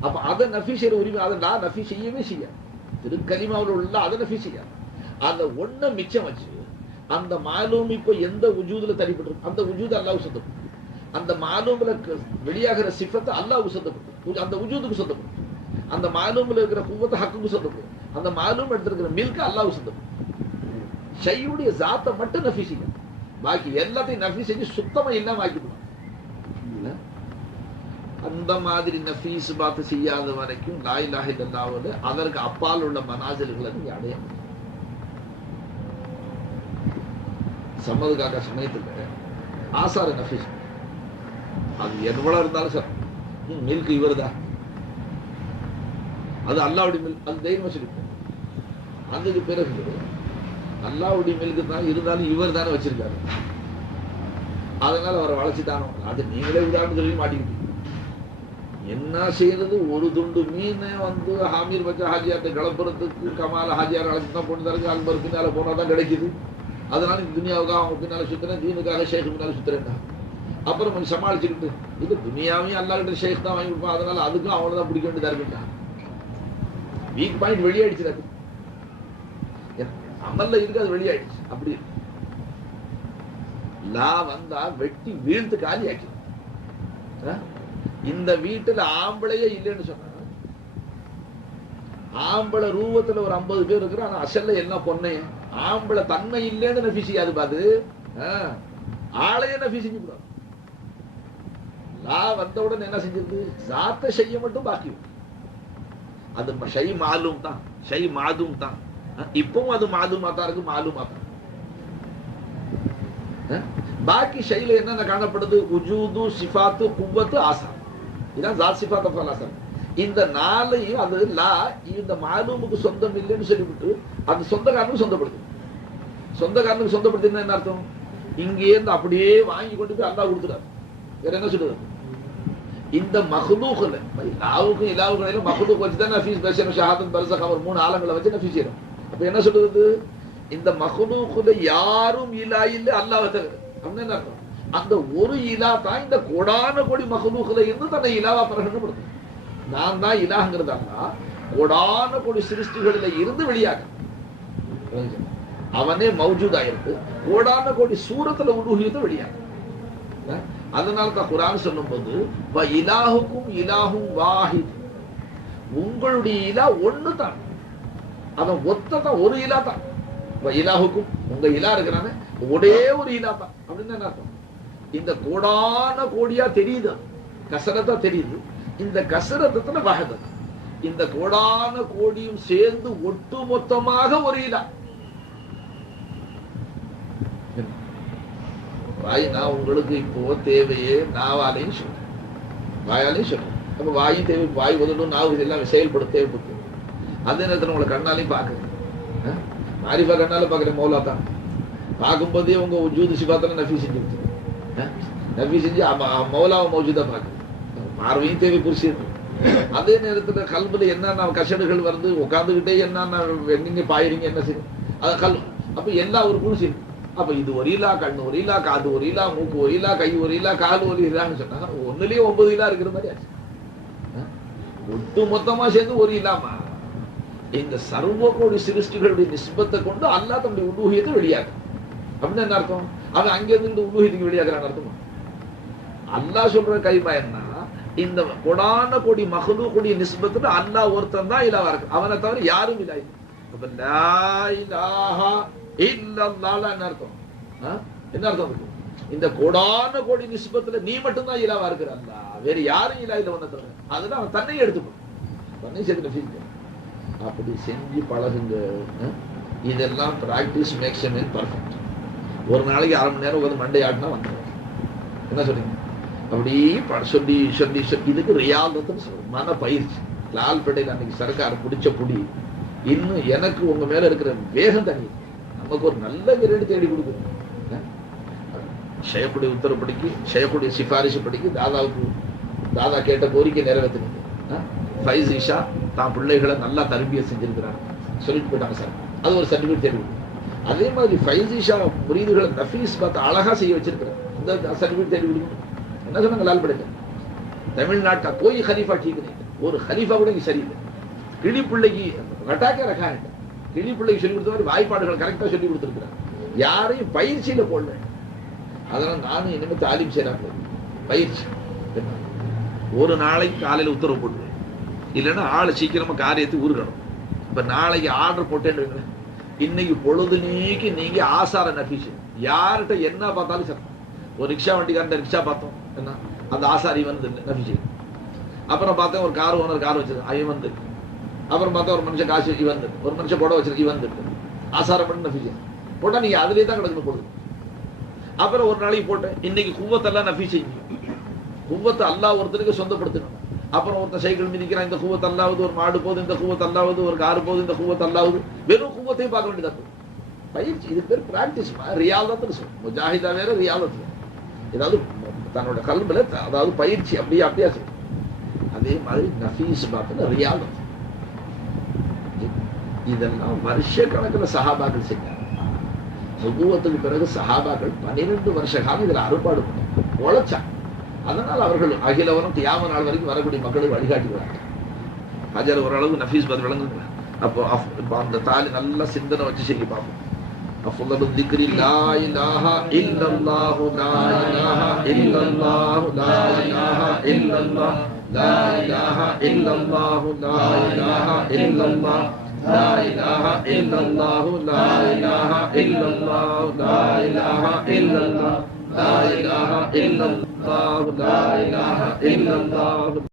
அப்ப அதை நஃபி செய்யற உரிமை அதை நான் நஃபி செய்யவே செய்யாது. திருக்கலிமாவில் உள்ள அதை நஃபி செய்யாது. அந்த ஒன்றை மிச்சம் வச்சு அந்த மாலூம் இப்போ எந்த உஜூதுல தனிப்பட்டு அந்த உஜூது அல்லாஹ் சொந்தப்படும். அந்த மாலூம்ல வெளியாகிற சிஃபத்தை அல்லாஹ் சொந்தப்படும், அந்த உஜூதுக்கு சொந்தப்படும். அந்த மாலூம்ல இருக்கிற குவத்தை ஹக்குக்கு சொந்தப்படும். அந்த மாலூம் எடுத்திருக்கிற மில்க அல்லாஹ் சொந்தப்படும். ஷையுடைய ஜாத்தை மட்டும் நஃபி செய்யும், பாக்கி எல்லாத்தையும் நஃபி செஞ்சு சுத்தமா இல்லாம ஆக்கிடுவாங்க. அந்த மாதிரி நஃபீஸ் பார்த்து செய்யாத வரைக்கும் லா இலாஹ இல்லல்லாஹ் அதற்கு அப்பால் உள்ள மனாசில்களை நீங்க அடைய சம்மதுக்காக சமயத்துல ஆசார நஃபீஸ் அது எவ்வளவு இருந்தாலும் சார் மில்க் இவர்தான், அது அல்லாவுடைய மில்க், அது தைரியமா சொல்லிப்போம். அதுக்கு பிறகு அல்லாவுடைய மில்க்கு தான் இருந்தாலும் இவர் தானே வச்சிருக்காரு, அதனால அவரை வளர்ச்சித்தானோ. அது நீங்களே உதாரணம் சொல்லி மாட்டிக்கிட்டு என்ன செய்யறது? ஒரு துண்டு மீன் வந்து ஹாமீர் பச்சா ஹாஜியார்ட்ட கிளப்புறதுக்கு கமால ஹாஜியார் அழைச்சு தான் பொண்ணு தரக்கு அன்பர் பின்னால போனா தான் கிடைக்குது. அதனால துனியாவுக்காக அவங்க பின்னால சுத்துறேன், தீனுக்காக ஷேக் பின்னால சுத்துறேன்டா. அப்புறம் கொஞ்சம் சமாளிச்சுக்கிட்டு இது துனியாவையும் அல்லாஹ்கிட்ட ஷேக் தான் வாங்கி கொடுப்பான், அதனால அதுக்கும் அவனை தான் பிடிக்க வேண்டியதா இருக்குட்டா. வீக் பாயிண்ட் வெளியாயிடுச்சு, அது அமல்ல இருக்கு, அது வெளியாயிடுச்சு. அப்படி லா வந்தா வெட்டி வீழ்த்து காலி ஆக்கி. இந்த வீட்டுல ஆம்பளையே இல்லைன்னு சொன்னா, ஆம்பளை ரூபத்துல ஒரு 50 பேர் இருக்கிற, ஆனா அசல்ல என்ன பொண்ணே ஆம்பளை தன்மை இல்லைன்னு நஃபி செய்யாது. பாது ஆளையே நஃபி செஞ்சு கூடாது. லா வந்தவுடன் என்ன செஞ்சிருக்கு? ஜாத்தை செய்ய மட்டும் பாக்கி. அது ஷை மாலூம் தான், ஷை மாதும் தான். இப்பவும் அது மாலூமா தான் இருக்கு, மாலூமா தான். பாக்கி ஷைல என்னென்ன காணப்படுது? உஜூது, சிஃபாத்து, குவத்து, ஆசா. இதான் ஜாத் சிஃபாத் அஃபால் ஆசா. இந்த நாளையும் அது லா இந்த மாலூமுக்கு சொந்தம் இல்லைன்னு சொல்லிவிட்டு அது சொந்தக்காரனுக்கு சொந்தப்படுது. சொந்தக்காரனுக்கு சொந்தப்படுத்தினா என்ன அர்த்தம்? இங்கே இருந்து அப்படியே வாங்கி கொண்டு போய் அல்லாஹ் கொடுத்துறாரு. வேற என்ன சொல்றது? இந்த மஹ்லூக்ல இலாவுக்கும் இலாவுக்கும் மஹ்லூக் வச்சு தான் நஃபீஸ் பேசணும். ஷஹாதத் பர்ஸக் அவர் 3 ஆலங்களை வச்சு நஃபீஸ் செய்யணும். அப்ப என்ன சொல்றது? இந்த மஹ்லூக்ல யாரும் இலா இல்ல அல்லாஹ் தவிர. அப்படின்னு என்ன அர்த்தம்? அந்த ஒரு இலா தான் இந்த கோடான கோடி மஹ்லூக்ல இருந்து தன்னை இலாவா பிரகடனப்படுத்து. நான் தான் இலாஹ்ங்கிறது அல்ல, கோடான கோடி சிருஷ்டிகளில இருந்து வெளியாக அவனே மௌஜூதா இருக்கு. கோடான கோடி சூரத்துல உலூஹியத்தை வெளியாக. அதனால தான் குர்ஆன் சொல்லும்போது வ இலாஹுக்கும் இலாஹும் வாஹித், உங்களுடைய இலா ஒண்ணு தான், அவன் ஒத்ததான், ஒரு இலா தான். வ இலாஹுக்கும், உங்க இலா இருக்கிறானே ஒரே ஒரு இலா தான். அப்படின்னு என்ன அர்த்தம்? இந்த கோடான கோடியா தெரியுது, கசரத்தா தெரியுது. இந்த கசரத்துல வஹதத், இந்த கோடான கோடியும் சேர்ந்து ஒட்டு மொத்தமாக ஒரு இலா. வாய் நான் உங்களுக்கு இப்போ தேவையே நாவாலையும் சொல்றேன், வாயாலையும் சொல்றேன். அப்ப வாயும் தேவை, வாய் உதடும் நாவு எல்லாம் செயல்பட தேவைப்படுது. அதே நேரத்தில் உங்களை கண்ணாலையும் பார்க்குறேன், மாரிஃபா கண்ணால பார்க்குறேன். மௌலா தான் பார்க்கும்போதே உங்க வஜூத் சிஃபாத்தெல்லாம் நஃபி செஞ்சு கொடுத்துருக்கேன். நஃபி செஞ்சு மௌலாவை மௌஜூதா பார்க்குறேன். பார்வையும் தேவை புரிசியது. அதே நேரத்தில் கல்புல என்னென்ன கஷடுகள் வருது, உட்காந்துக்கிட்டே என்னென்ன நீங்க பாயிறீங்க, என்ன செய்யும் அது கல். அப்ப எல்லா உறுப்பும் செய்யும். அப்ப இது ஒரு இலா, கண்ணு ஒரு இலா, காது ஒரு இலா, மூக்கு ஒரு இலா, கை ஒரு இலா, கால் ஒரு இலான்னு சொன்னா ஒண்ணுலயே 9 இலா இருக்கிற மாதிரி ஆச்சு. ஒட்டு மொத்தமா சேர்ந்து ஒரு இலாமா. இந்த சர்வ கோடி சிருஷ்டிகளுடைய நிஸ்பத்தை கொண்டு அல்லாஹ் தன்னுடைய உலூஹியத்தை வெளியாகும். அப்படின்னு என்ன அர்த்தம்? அவன் அங்கிருந்து உலூஹியத்துக்கு வெளியாகிறான் அர்த்தமா? அல்லாஹ் சொல்ற கைமா என்ன? இந்த கொடான கோடி மஹ்லூக்குடைய நிஸ்பத்துல அல்லாஹ் ஒருத்தன் தான் இலாவா இருக்கு, அவனை தவிர யாரும் இல்லா. அப்ப லா இலாஹா இல்லல்லாஹ் என்ன அர்த்தம்? என்ன அர்த்தம்? இந்த கோடான கோடி நிஸ்பத்துல நீ மட்டும்தான் இலாவா இருக்கிற, அல்லாஹ் வேற யாரும் இலா இல்ல. வந்த அதுதான் அவன் தன்னையே எடுத்துக்கணும், தன்னை சேர்த்து. அப்படி செஞ்சு பழகுங்க. இதெல்லாம் practice makes a man perfect. ஒரு நாளைக்கு 1/2 மணி நேரம் உட்காந்து மண்டை ஆட்டினா வந்துடும். என்ன சொல்றீங்க? அப்படி சொல்லி சொல்லி சொல்லி இதுக்கு ரியாதத்துன்னு சொல்றோம், மன பயிற்சி. லால்பேட்டையில் அன்னைக்கு சர்க்கார் பிடிச்ச புடி இன்னும் எனக்கு உங்க மேல இருக்கிற வேகம் தனி. நமக்கு ஒரு நல்ல வீரடி தேடி கொடுக்குது. ஷேக்குடைய உத்தரப்படிக்கு, ஷேக்குடைய சிபாரிசு படிக்கு தாதா கேட்ட கோரிக்கை நிறைவேற்றினீங்க. ஃபைஸ் ஈஷா தான் பிள்ளைகளை நல்லா தர்பியா செஞ்சிருக்கிறாங்க சொல்லிட்டு போயிட்டாங்க சார். அது ஒரு சர்டிபிகேட் தேடி. அதே மாதிரி ஃபைஸ் ஈஷா முரீதுகளை நஃபீஸ் பார்த்து அழகா செய்ய வச்சிருக்கிறேன், இந்த சர்டிபிகேட் தேடி கொடுக்கணும். என்ன சொன்னாங்க லால்பேட்டை? தமிழ்நாட்டா கோய் ஹலீஃபா ठीक नहीं, ஒரு ஹலீஃபா கூட இங்க சரியில்லை. கிளி பிள்ளைக்கு ரட்டாக்கே ரக்காயிட்ட, கிளி பிள்ளைக்கு சொல்லி கொடுத்த மாதிரி வாய்ப்பாடுகள் கரெக்டா சொல்லி கொடுத்துருக்கிறாங்க. யாரையும் பயிற்சியில போடல. அதனால நானும் இனிமே தாலீம் செய்யறாங்க பயிற்சி. ஒரு நாளைக்கு காலையில உத்தரவு போட்டுருவேன், இல்லைன்னா ஆளை சீக்கிரமா காரியத்தை ஊருக்கணும். இப்ப நாளைக்கு ஆர்டர் போட்டேன்னு இன்னைக்கு பொழுது நீக்கி நீங்க ஆசார நஃபீஸ் யார்கிட்ட என்ன பார்த்தாலும் சரி. ஒரு ரிக்ஷா வண்டிக்காரன் ரிக்ஷா பார்த்தோம், என்ன அந்த ஆசாரி வந்து நஃபீஸ். அப்புறம் பார்த்தா ஒரு கார் ஓனர் கார் வச்சிருக்க இவன் வந்து. அப்புறம் பார்த்தா ஒரு மனுஷன் காசு இவன் வந்து, ஒரு மனுஷன் போட வச்சிருக்க இவன் வந்து. ஆசாரம் பண்ணி நஃபீஸ் போட்டா நீங்க அதுலயே தான் கிடக்கணும் பொழுது. அப்புறம் ஒரு நாளைக்கு போட்டேன், இன்னைக்கு குவத்தெல்லாம் நஃபீஸ் செஞ்சு குவத்தை அல்லாஹ் ஒருத்தருக்கு சொந்தப்படுத்தணும். அப்புறம் ஒருத்தர் சைக்கிள் மிதிக்கிறான், இந்த குவத் அல்லாவது, ஒரு மாடு போகுது இந்த குவத் அல்லாவது, ஒரு கார் போகுது இந்த குவத் அல்லாவது. வெறும் குவத்தையும் பார்க்க வேண்டியதா பயிற்சி. இது பேர் பிராக்டிஸ். ரியாதத்துன்னு சொல்லும். முஜாஹிதா வேற, ரியாதத் வேற. ஏதாவது தன்னோட கல்வில அதாவது பயிற்சி அப்படியே அப்படியே சொல்லும். அதே மாதிரி நஃபீஸ் பார்த்து ரியாதத். இதெல்லாம் வருஷ கணக்கில் சஹாபாக்கள் செஞ்சாங்க. நுபுவத்துக்கு பிறகு சஹாபாக்கள் 12 வருஷ காலம் இதுல அறுபாடு பண்ணாங்க, உழைச்சாங்க. அதனால் அவர்கள் அகிலவரும் கியாம நாள் வரைக்கும் வரக்கூடிய மக்களுக்கு வழிகாட்டுகிறாங்க. ஹஜர் ஓரளவு நஃபீஸ் பார்த்து விளங்குங்க. அப்போ அந்த தாலி நல்லா சிந்தனை வச்சு செய்ய பார்ப்போம். அஃதலு திக்ரி லா இலாஹா இல்லல்லாஹு, லா இலாஹா இல்லல்லாஹு, லா இலாஹா இல்லல்லாஹ், லா இலாஹா இல்லல்லாஹு, லா இலாஹா இல்லல்லாஹ், லா இலாஹா இல்லல்லாஹு, லா இலாஹா இல்லல்லாஹு, லா இலாஹா இல்லல்லாஹ், லா இலாஹா இல்லல்லாஹு, லா இலாஹா இல்லல்லாஹு.